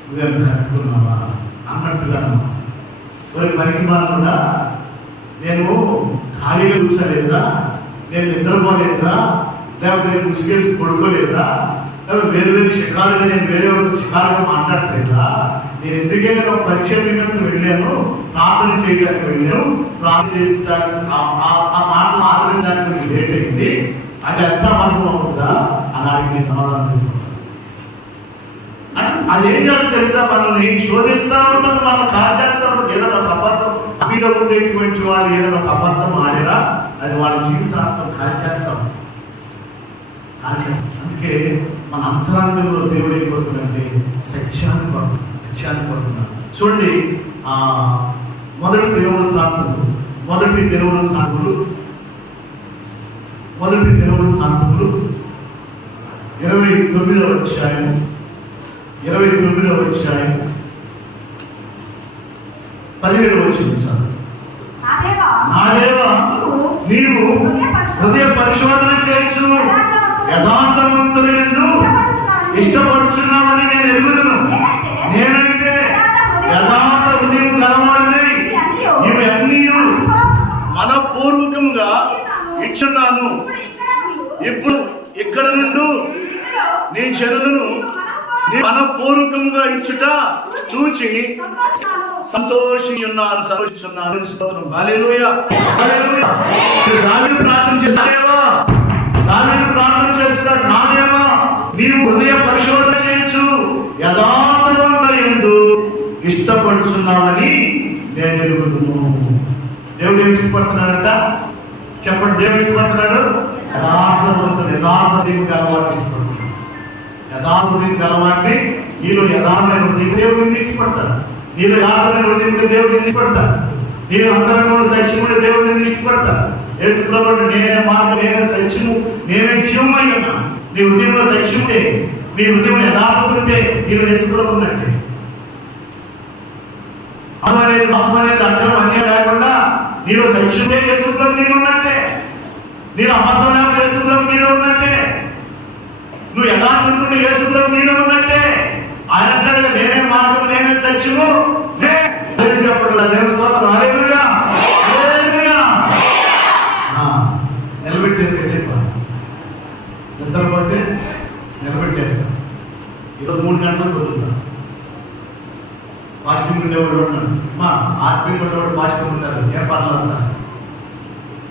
నువ్వేం కట్టుకున్నావా అన్నట్టుగా. పనికి కూడా నేను ఖాళీగా కూర్చోలేదురా, నేను నిద్రపోలేదురా, లేకపోతే నేను ముసుగేసి పడుకోలేదురా, లేకపోతే వేరు శిఖరాలుగా నేను వేరే శిఖరాలుగా మాట్లాడలేదురా. నేను ఎందుకైనా ఒక పరీక్ష నిమిత్తం వెళ్ళాను, ప్రార్థన చేయడానికి వెళ్ళాను. ప్రార్థన చేసేటానికి ఆ మాటలు ఆదరించడానికి లేట్ అయింది. అది ఎంత అబద్ధం అవుతుందా అలాంటి నేను సమాధానం చెప్తున్నాను. అదేం చేస్తా తెలుసా? మనల్ని శోధిస్తూ ఉంటుంది, మనం కాల్ చేస్తూ ఉంటుంది. ఏదైనా ఒక అబద్ధం మీద ఉండేటువంటి వాళ్ళు ఏదైనా ఒక అబద్ధం ఆడేలా అది వాళ్ళ జీవితాంతం కాల్ చేస్తాం. అందుకే మన అంతరంగంలో దేవుడు ఏం కోరుతుందంటే సత్యాన్ని కోరుతున్నాడు. చూడండి మొదటి దినవృత్తాంతములు 29వ అధ్యాయం 17వ వచనం సార్. నా దేవా నీవు హృదయ పరిశోధన చేయొచ్చు, యథార్థవంతులను ఇష్టపడుచున్నావని నేను ఎరుగుదును. నేనైతే యథార్థ హృదయం గలవాడినై ఇవి అన్నీ మనపూర్వకంగా ఇచ్చున్నాను. ఇప్పుడు ఇక్కడ నుండి నీ చెరువును మనపూర్వకంగా ఇచ్చుట చూచి సంతోషిస్తున్నాను, సంతోషిస్తున్నాను. స్తోత్రం. హల్లెలూయా, హల్లెలూయా. దావీదు ప్రార్థన చేస్తాడేమో, దావీదు ప్రార్థన చేస్తున్నాడు, నా దేవా నీవు హృదయ పరిశోధన చేయొచ్చు, యథార్థవంతుల యందు ఇష్టపడుచున్నావని నేను ఎరుగుదును. దేవుడు ఏమి ఇష్టపడుతున్నాడంట? చెప్పండి, దేవుడు ఇష్టపడుతున్నాడు యథార్థవంతులు, యథార్థ దేవుడు గలవాడిని ఇష్టపడుతున్నాడు. యథార్థ దేవుడు గలవాడిని, నీలో యథార్థమైన హృదయం దేవుడిని ఇష్టపడతాడు. నీలో యథార్థమైన హృదయం దేవుడిని ఇష్టపడతాడు. నీవు అంతరంగంలో సత్యముడు దేవుడిని ఇష్టపడతాడు. యేసు ప్రభువు నేనే మార్గం, నేనే సత్యము, నేనే జీవమై ఉన్నా. నీ హృదయంలో సత్యముడే, నీ హృదయంలో యథార్థుంటే నీవు యేసు ప్రభువు ఉన్నట్టే. అనేది మోసం అనేది అడ్డం అన్నీ లేకుండా నీలో సత్యమే యేసు ప్రభువు నీవు ఉన్నట్టే. నేను అబద్ధమైన యేసు ప్రభువు నీలో ఉన్నట్టే. నువ్వు యథార్థుడు యేసు ప్రభువు నీలో ఉన్నట్టే. ఆయన అంటాడు, నేనే మార్గం, నేనే సత్యము, దేవుని స్తోత్రం. హల్లెలూయా, హల్లెలూయా. నిలబెట్టేది సేపు నిద్రపోతే నిలబెట్టేస్తాను. ఈరోజు 3 గంటలు కుదురుతాను. ఫాస్టింగ్ ఉండేవాడు ఉన్నాడు, మా ఆత్మీయ ఉండేవాడు ఫాస్టింగ్ ఉంటారు, ఏం పర్లేదు అంటారు.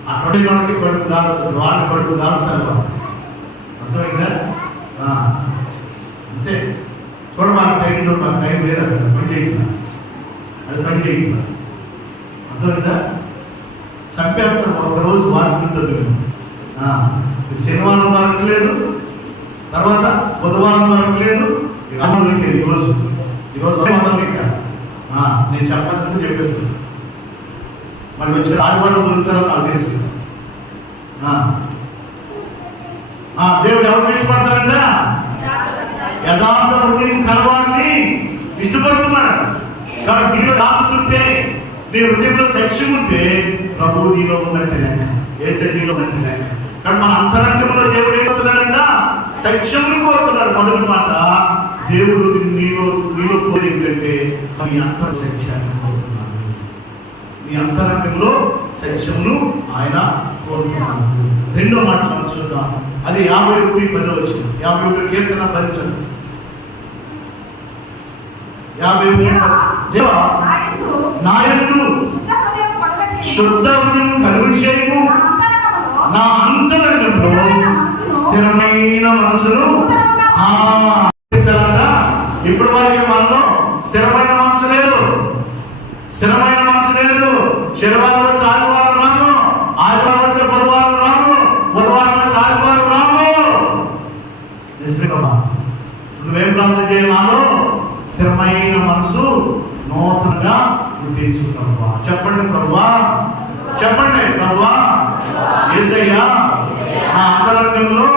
ఆ 20 గంటలకి కడుపు దాడు, వాళ్ళ కడుపు దాడు సరిపో. అర్థమైందా? అంతే. చూడ మాకు టైం మాకు టైం లేదు, అక్కడ పని చేయించాలి, అది పని చేయించాలి. అర్థమైందా? చంపేస్తాం ఒకరోజు వార్తలతో. శనివారం వరకు లేదు, తర్వాత బుధవారం వరకు లేదు, దొరికేది ఈరోజు. ఈరోజు నేను చెప్పాల్సింది చెప్పేస్తాను. మళ్ళీ వచ్చి ఆదివారం దొరుకుతారో నాకు తెలుసు. దేవుడు ఎవరు ఇష్టపడతారంట? యథార్థ హృదయం కలవారిని ఇష్టపడుతున్నాడు. కాబట్టి నీలో దాగుతుంటే, నీ హృదయంలో సత్యం ఉంటే ప్రభువు నీలో ఉన్నట్టే లేక, యేసే నీలో ఉన్నట్టే లేక. కానీ మన అంతరంగంలో దేవుడు ఏమవుతున్నాడంట? సత్యమును కోరుతున్నాడు. మొదటి మాట, దేవుడు నీలో కోరి ఏంటంటే నీ అంతర సత్యాన్ని కోరుతున్నాడు. నీ అంతరంగంలో సత్యమును ఆయన కోరుతున్నాడు. రెండో మాట మనం చూద్దాం. అది 51:10 51 కీర్తన 10. 51 దేవా నా యందు శుద్ధ హృదయం కలుగు చేయము, నా అంతరంగంలో స్థిరమైన మనసును. ఇప్పుడు వరకు మనలో స్థిరమైన మనసు లేదు, స్థిరమైన మనసు లేదు. శనివారం వస్తే ఆదివారం రాము, ఆదివారం వస్తే బుధవారం రాము, బుధవారం వస్తే ఆదివారం రాము. నువ్వేం ప్రార్థన చేయాలి? నాలో స్థిరమైన మనసు నూతనంగా పుట్టించు ప్రభువా. చెప్పండి ప్రభువా, చెప్పండి ప్రభువా. యేసయ్యా నా అంతరంగంలో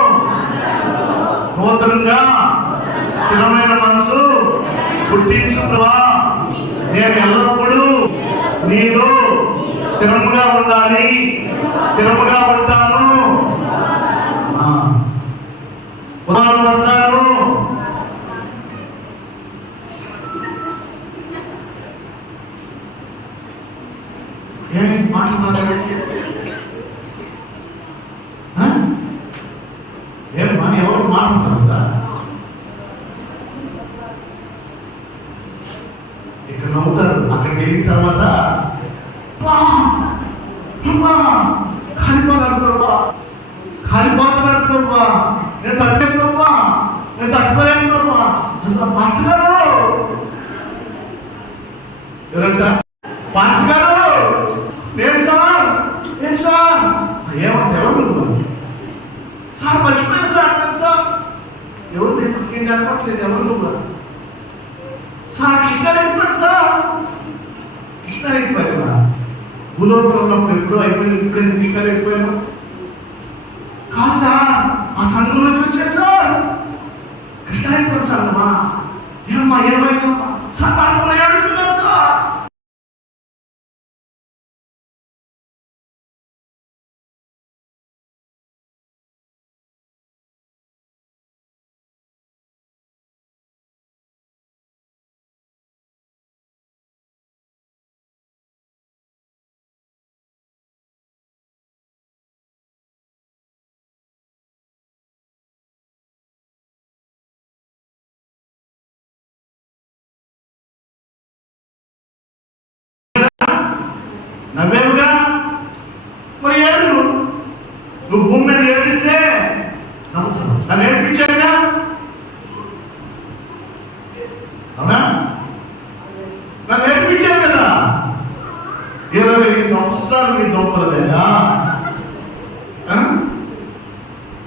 నూతనంగా స్థిరమైన మనసు పుట్టించు ప్రభువా. నేను ఎల్లప్పుడూ నీలో స్థిరముగా ఉండాలి, స్థిరముగా ఉంటాను. ఉదాహరణ వస్తాను. ఏం మాట్లాడాలి? ఏం మన ఎవరు మాట్లాడుతుందా? ఇక్కడ నవ్వుతారు. అక్కడికి వెళ్ళిన తర్వాత కాలిపోతున్నారు ప్రభా, నేను తట్టలేను ప్రభా, నేను తట్టుకోలేను ప్రభా, అంత పాస్టర్ ఎవరంట? పాస్టర్ గారు నేను సార్, నేను సార్ ఏమంటే ఎవరు సార్ మర్చిపోయాను సార్, నేను సార్ ఎవరు నేను ఏం కనపట్లేదు, ఎవరు నువ్వు సార్? కృష్ణారెడ్డి సార్, కృష్ణారెడ్డి పోయినా భూలోకంలో ఉన్నప్పుడు ఎప్పుడో అయిపోయింది, ఇప్పుడు కృష్ణారెడ్డి పోయాను కాసా ఆ సంఘం నుంచి వచ్చాను సార్. కృష్ణారెడ్డి సార్ అమ్మా, ఏమమ్మా ఏమైందమ్మా సార్? ఏడుస్తున్నాను సార్. నవ్వేవుగా, మరి ఏడు నువ్వు భూమి మీద ఏడిస్తే నవ్వుతావు. నన్ను ఏడిపించావుగా, అవునా? నన్ను ఏడిపించావు కదా. 20 సంవత్సరాలు మీ దొంపలదేనా?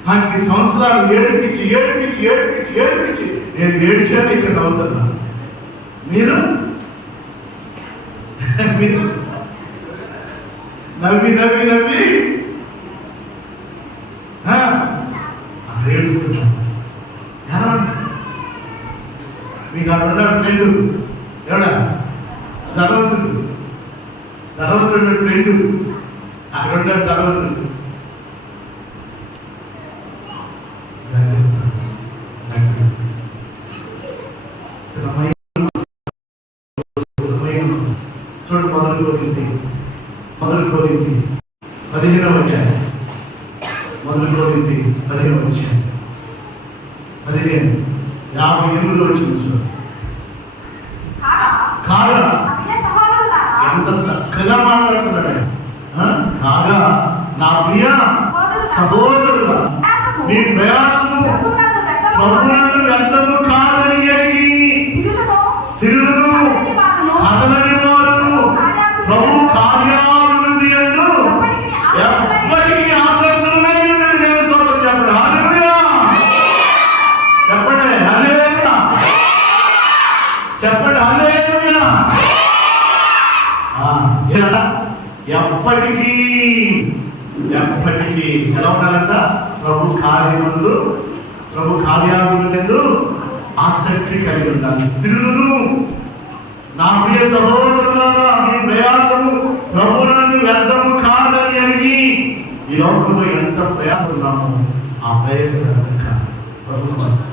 10 సంవత్సరాలు ఏడిపించి నేను ఏడిచాను, ఇక్కడ నవ్వుతున్నా. మీరు నవ్వి ఏడుస్తున్నా. మీకు అక్కడ ఉన్నాడు ఫ్రెండు, ఎవడా? ధనవంతుడు ఫ్రెండు, అక్కడ ఉన్నాడు ధనవంతుడు. చూడు, మొదలు కోరింది 15వ అధ్యాయం. మొదలు కోరింది 15వ అధ్యాయం 58 వచ్చింది. చూడు, కాగా ఎంత చక్కగా మాట్లాడుతున్నాడు ఆయన. కాగా నా ప్రియ సహోదరుల, మీ ప్రయాసము ప్రభువునందు వ్యర్థము కాదని ఎరిగి స్త్రీలను కథలని వారును ప్రభు కార్యాలనుంది యందు ఎప్పటికీ ఆసక్తులై ఉండండి. దేవుని స్తోత్రం చెప్పండి. హల్లెలూయా చెప్పండి. హల్లెలూయా చెప్పండి. హల్లెలూయా. ఎప్పటికీ ఎలా ఉండాలంట? ప్రభు కార్యాలయందు ఆసక్తి కలిగి ఉండాలి. స్త్రీలను, నా ప్రియ సహోదరులారా, మీ ప్రయాసము ప్రభువునందు వ్యర్థము కాదని ఎరిగి. ఈ లోకంలో ఎంత ప్రయాసమున్నామో ఆ ప్రయాసం వ్యర్థం కాదు. ప్రభు కోసం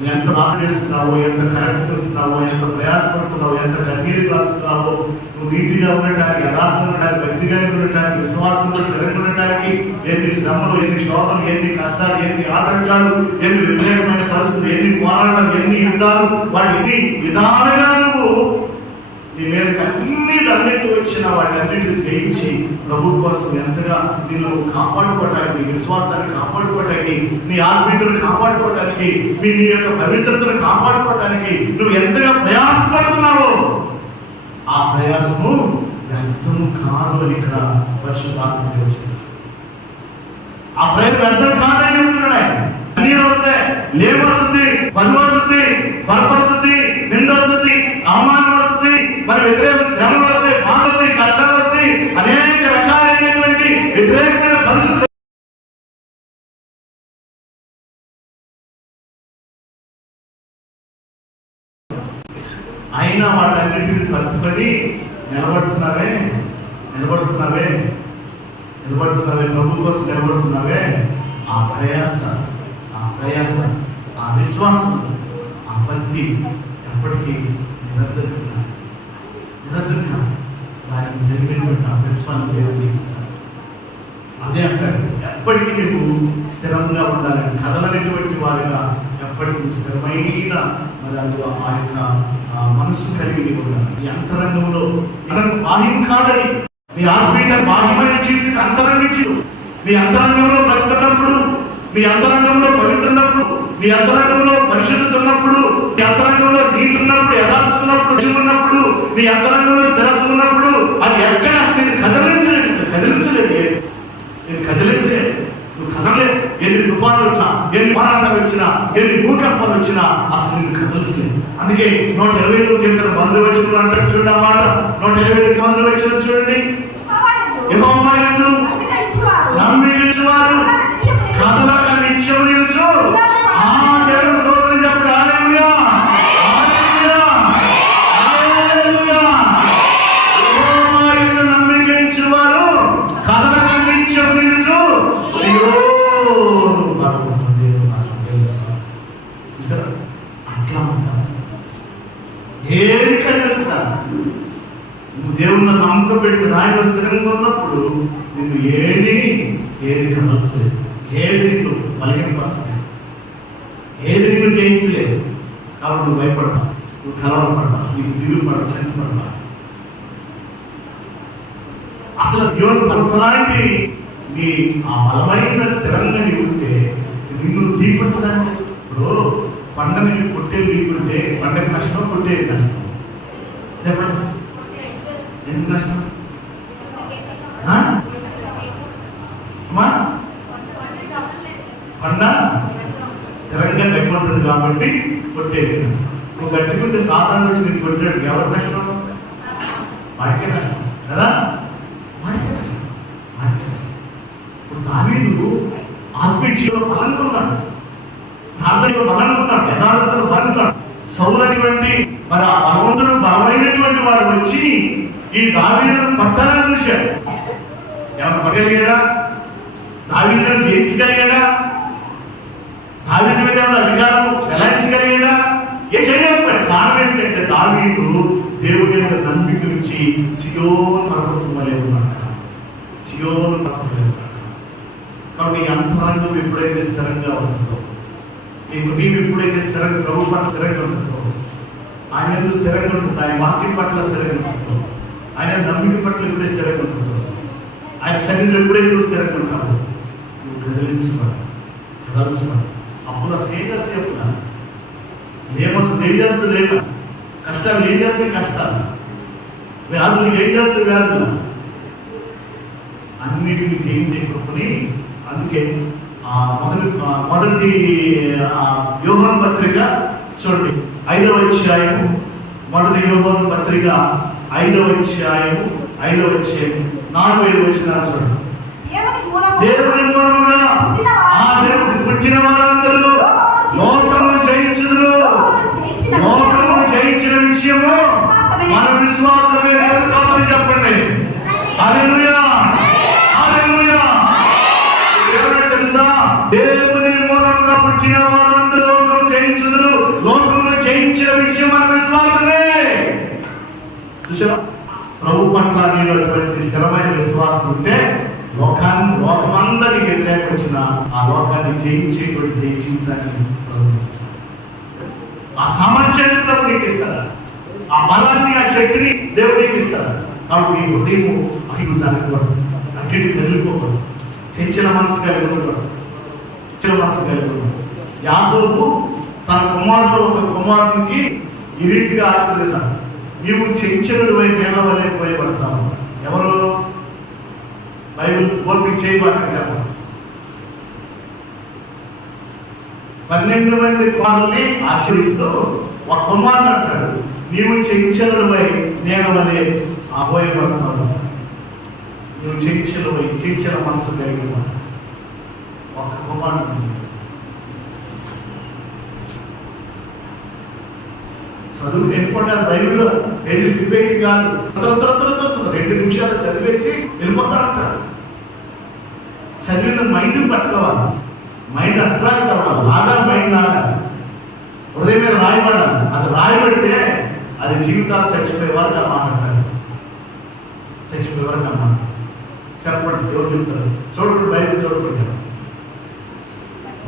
నువ్వు ఎంత బాధ చేస్తున్నావో, ఎంత కరెక్ట్ ఉంటున్నావో, ఎంత ప్రయాసపడుతున్నావో, ఎంత కన్నీరు కాస్తున్నావో, నువ్వు నీతిగా ఉండటానికి, యథార్థంగా ఉండటానికి, వ్యక్తిగా ఉండటానికి, విశ్వాసంలో స్థిరంగా ఉండటానికి ఎన్ని శ్రమలు, ఎన్ని శోధనలు, ఎన్ని కష్టాలు, ఎన్ని ఆటంకాలు, ఎన్ని వ్యతిరేకమైన పరిస్థితులు, ఎన్ని పోరాటాలు, ఎన్ని యుద్ధాలు, వాటి ఇది విధాలుగా నువ్వు నీ మీదకి అన్నిటి వచ్చిన వాటన్నిటిని జయించి ప్రభు కోసం ఎంతగా నిన్ను కాపాడుకోవడానికి, నీ విశ్వాసాన్ని కాపాడుకోవడానికి, నీ ఆత్మీయతను కాపాడుకోవడానికి, నీ యొక్క పవిత్రతను కాపాడుకోవడానికి నువ్వు ఎంతగా ప్రయాసపడుతున్నావో ఆ ప్రయాసము వ్యర్థం కాదు అని ఇక్కడ పరిశుద్ధాత్మ వచ్చింది. ఆ ప్రయాసం వ్యర్థం కాదని చెప్తున్నాడు. నీరు వస్తే లేవు వస్తుంది, పని వస్తుంది, వరప వస్తుంది, నింద వస్తుంది, అవమానం వస్తుంది, మరి వ్యతిరేక శ్రమలు వస్తాయి, బాధ వస్తాయి, కష్టాలు వస్తాయి, అనేక రకాలైనటువంటి వ్యతిరేకమైన పరిస్థితులు. అయినా వాటన్నిటిని తట్టుకొని నిలబడుతున్నావే ప్రభు కోసం నిలబడుతున్నావే. ఆ ప్రయాస, ఆ విశ్వాసం, ఆ భక్తి ఎప్పటికీ నిరంతరంగా దానికి జరిగినటువంటి ఆ ప్రతిఫలం దేవుడు ఇస్తారు. అదే అంటాడు, ఎప్పటికీ నువ్వు స్థిరంగా ఉండాలని, కదలనేటువంటి వారిగా ఎప్పటికీ స్థిరమైన మరి అందులో ఆ యొక్క మనస్సు కలిగి ఉండాలి. ఈ అంతరంగంలో బాహ్యం కాదని, నీ ఆత్మీయత బాహ్యమైన జీవితం అంతరంగించు. నీ అంతరంగంలో బ్రతుకున్నప్పుడు, నీ అంతరంగంలో పవిత్రున్నప్పుడు, నీ అంతరంగంలో పరిశుద్ధత ఉన్నప్పుడు, నీ అంతరంగంలో నీతి ఉన్నప్పుడు, యథార్థత ఉన్నప్పుడు, ఉన్నప్పుడు, నీ అంతరంగంలో స్థిరత్వం ఉన్నప్పుడు అది ఎక్కడ అసలు నేను కదిలించలేదు. నువ్వు కదలలేదు. ఎన్ని తుఫాన్లు వచ్చినా, ఎన్ని పోరాటాలు వచ్చినా, ఎన్ని భూకంపాలు వచ్చినా అసలు నేను కదలించలేదు. అందుకే 125 కీర్తన 100 వచనంలో అంటారు. చూడండి ఆ మాట, 125 100 వచనం చూడండి. యెహోవా యందు నమ్మిక ఇచ్చువారు కదలక నిత్యము నిలుచు. దేవుని స్తోత్రం చెప్పండి. హల్లెలూయా హల్లెలూయా హల్లెలూయా. యెహోవా యందు నమ్మిక ఇచ్చువారు కదలక నిత్యము నిలుచు. అట్లా ఉంటాం. ఏది కదిలిస్తా నువ్వు దేవుని నమ్మకం పెట్టి నాయన స్థిరంగా ఉన్నప్పుడు నిన్ను ఏది కదల్చలేదు, ఏది నీకు బలహీనపరచలేదు, ఏది నీకు జయించలేదు. కాబట్టి నువ్వు భయపడతావు, నువ్వు కలవరపడతావు, నీకు దిగులు పడవు, చనిపడతావు. అసలు సియోను పర్వతలాంటి నీ ఆ బలమైన స్థిరంగా నీవు ఉంటే నిన్ను ఢీకొట్టదండి. ఇప్పుడు పంటని కొట్టే ఢీకుంటే పంటకి నష్టం, కొట్టేది నష్టం. చెప్పండి, ఎందుకు నష్టం? అమ్మా, పంట స్థిరంగా గట్టింటుంది కాబట్టి కొట్టేది. నువ్వు గట్టికుంటే సాధారణ వచ్చి నీకు కొట్టాడు, ఎవరు నష్టం? వాడికే నష్టం కదా, వాడికే నష్టం, వాడికే నష్టం. ఇప్పుడు దావీదు ఆత్మీయంలో బలంగా ఉన్నాడు, ప్రార్థనలో బలంగా ఉన్నాడు, యథార్థతలో బలంగా ఉన్నాడు. సౌలు అనేటువంటి మరి ఆ భగవంతుడు బలమైనటువంటి వాడు వచ్చి ఈ దావీదును పట్టాలని చూశాడు. ఏమన్నా పట్టగలిగాడా? దావీదును జయించగలిగాడా? దావీదు మీద ఏమన్నా అధికారం చెలాయించగలిగాడా? ఏ చేయలేకపోయాడు. కారణం ఏంటంటే దావీదు దేవుని యొక్క నమ్మిక నుంచి సియోను పర్వతం వలె ఉన్నాడు. సియోను పర్వతం వలె ఉన్నాడు. కాబట్టి ఈ అంతరంగం ఎప్పుడైతే స్థిరంగా ఉంటుందో, ఈ హృదయం ఎప్పుడైతే స్థిరంగా ప్రభు పట్ల స్థిరంగా ఉంటుందో, ఆయన ఎందుకు స్థిరంగా ఉంటుందో, ఆయన వాక్యం పట్ల స్థిరంగా ఉంటుందో, ఆయన నమ్మిక పట్ల ఎప్పుడైతే స్థిరంగా ఉంటుందో, ఆయన సన్నిధిలో ఎప్పుడైతే స్థిరంగా ఉంటావు, నువ్వు కదిలించబడి అప్పుడు అసలు ఏం చేస్తే చెప్తున్నా, అసలు ఏం చేస్తే లేక కష్టాలు ఏం చేస్తే కష్టాలు, వ్యాధులు ఏం చేస్తే వ్యాధులు, అన్నిటిని జయించుకుని. అందుకే మొదటి యోహాను పత్రిక చూడండి 5వ అధ్యాయము, మొదటి యోహాను పత్రిక 5వ అధ్యాయము 5వ అధ్యాయం 4-5 వచనాలు చూడండి. దేవుని మూలముగా ఆ దేవుడు పుట్టిన వారందరూ లోకమును జయించుదురు, లోకమును జయించిన విషయము మన విశ్వాసమే. చెప్పండి హల్లెలూయా, హల్లెలూయా. ఎవరో తెలుసా? దేవుని మూలంగా పుట్టిన వారందరూ లోకం జయించుదురు, లోకమును జయించిన విషయం మన విశ్వాసమే. చూసారా? ప్రభు పట్ల నీలో అటువంటి స్థిరమైన విశ్వాసం ఉంటే లోకమందరికి వ్యతిరేక వచ్చిన ఆ లోకాన్ని జయించేటువంటి జయించిందని ప్రభు ఇస్తాడు. ఆ సామర్థ్యాన్ని ప్రభు నీకు ఇస్తాడు, ఆ బలాన్ని, ఆ శక్తిని దేవుడు నీకు ఇస్తాడు. కాబట్టి నీ హృదయము అహింస జరగకూడదు, అన్నిటిని వదిలిపోకూడదు, చంచల మనసు కలిగి ఉండకూడదు, చంచల మనసు కలిగి ఉండకూడదు. యాకోబు తన కుమారుడు ఒక కుమారునికి ఈ రీతిగా ఆశీర్వదిస్తాడు, నీవు చెంచలుడు వైపు వెళ్ళవలేకపోయబడతావు. ఎవరు? బైబిల్ ఓపిక చేయబారని చెప్పారు. 12 మంది కుమారుల్ని ఆశీర్విస్తూ ఒక కుమారుడు అంటాడు, నీవు చెంచలుడు వై నేను వలె అపోయబడతావు. నువ్వు చెంచలు వై, చెంచల మనసు కలిగిన ఒక కుమారుడు. చదువు నేర్చుకుంటే బైబిల్లో పేజీ తిప్పేటి కాదు, 2 నిమిషాలు చదివేసి వెళ్ళిపోతారంటారు. చదివిన మైండ్ పట్టుకోవాలి, మైండ్ అట్రాక్ట్ అవ్వాలి, లాగా మైండ్ లాగా హృదయం మీద రాయబడాలి. అది రాయబడితే అది జీవితాలు చచ్చిపోయే వరకు అమ్మాలంటారు, చచ్చిపోయే వరకు అమ్మ. చెప్పండి, ఎవరు చెప్తారు? చూడకండి, బైబిల్ చూడకండి,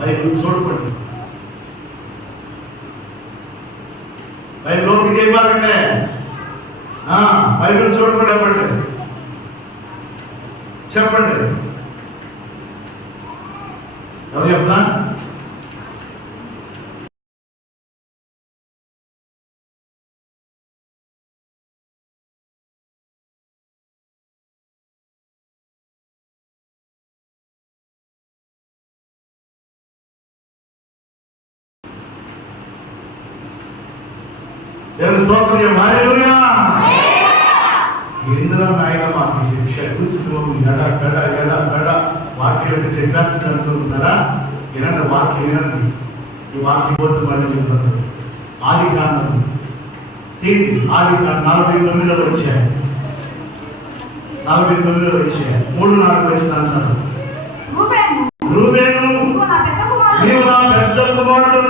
బైబిల్ చూడకండి. బైబిల్ ఓపిక చేయబాకండి, బైబిల్ చూడకుండా చెప్పండి. చెప్పండి, ఎవరు చెప్తా? దేవుని స్తోత్రం, హల్లెలూయా. ఎందులో నాయన మాకు శిక్ష కూర్చుని గడ గడ గడ గడ వాక్యం చెప్పేస్తున్నట్టున్నారా? వినండి, వాక్యం వినండి. ఈ వాక్యం పోతే మళ్ళీ చెప్తారు. ఆదికాండం 49వ అధ్యాయం 49వ అధ్యాయం 3-4 వచనాలు చదువు. రూబేను, నీవు నా పెద్ద కుమారుడు,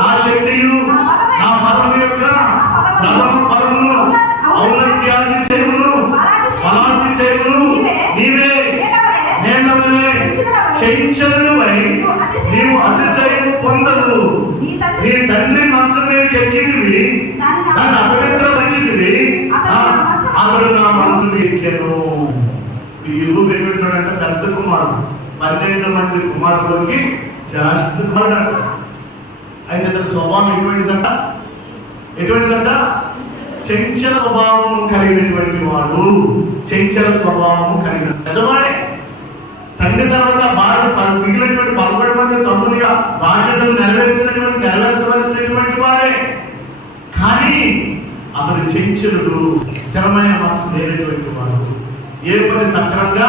నా శక్తియు, నా బలము యొక్క బలమును, ఔన్నత్యాతిశయమును, బలాతిశయమును నీవే. నేనవలే చంచలుడవై నీవు అతిశయము పొందవు. నీ తండ్రి మంచం మీదకి ఎక్కితివి, దాన్ని అపవిత్రపరిచితివి, ఆ అతడు నా మనసును ఎక్కాను. ఇల్లు పెట్టుకుంటాడంటే పెద్ద కుమారుడు, 12 మంది కుమారులకి జాస్తి కుమారుడు. అయితే అతని స్వభావం ఎటువంటిదంట చెంచల స్వభావం కలిగినటువంటి వాడు. చెంచల స్వభావం కలిగిన పెద్దవాడే. తండ్రి తర్వాత మిగిలినటువంటి 11 మంది తమ్మునిగా బాధ్యతలు నెరవేర్చవలసినటువంటి వాడే. కానీ అతడు చెంచలుడు, స్థిరమైన మనసు లేనటువంటి వాడు, ఏ పని సక్రమంగా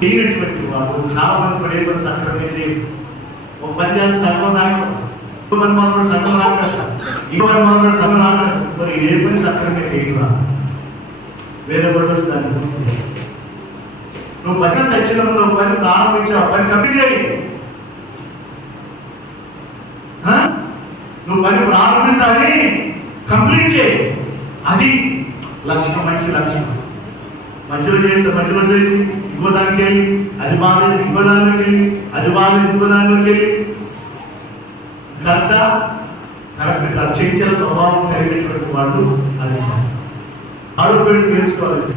చేయనటువంటి వాడు. చాలా మంది కూడా ఏ పని సక్రమంగా చేయరు. ఒక పని చేస్తే సగం రాకపోతే, ఇంకో పని మాత్రం సగం రాకేస్తారు, ఇంకో పని మాత్రం సగం రాకేస్తారు. మరి ఏ పని సక్రమంగా చేయరా, వేరే పని వస్తే దాన్ని పూర్తి చేస్తారు. నువ్వు భజన సెక్షన్లో పని ప్రారంభించావు, పని కంప్లీట్ చేయి. నువ్వు పని ప్రారంభిస్తావని కంప్లీట్ చేయి. అది లక్ష్యం, మంచి లక్ష్యం. మధ్యలో చేసి ఇంకో దానికి వెళ్ళి, అది బాగాలేదు ఇంకో దానిలోకి వెళ్ళి, అది బాగాలేదు ఇంకో దానిలోకి వెళ్ళి. కరెక్ట్ చెంచల స్వభావం కలిగినటువంటి వాళ్ళు అది ఆడు పెట్టి తెలుసుకోవాలి.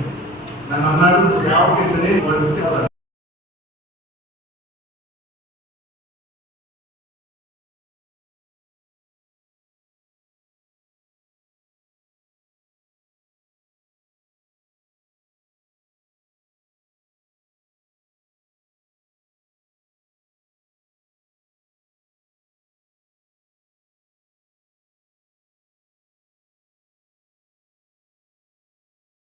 నన్ను అన్నారు సేవకి వాడు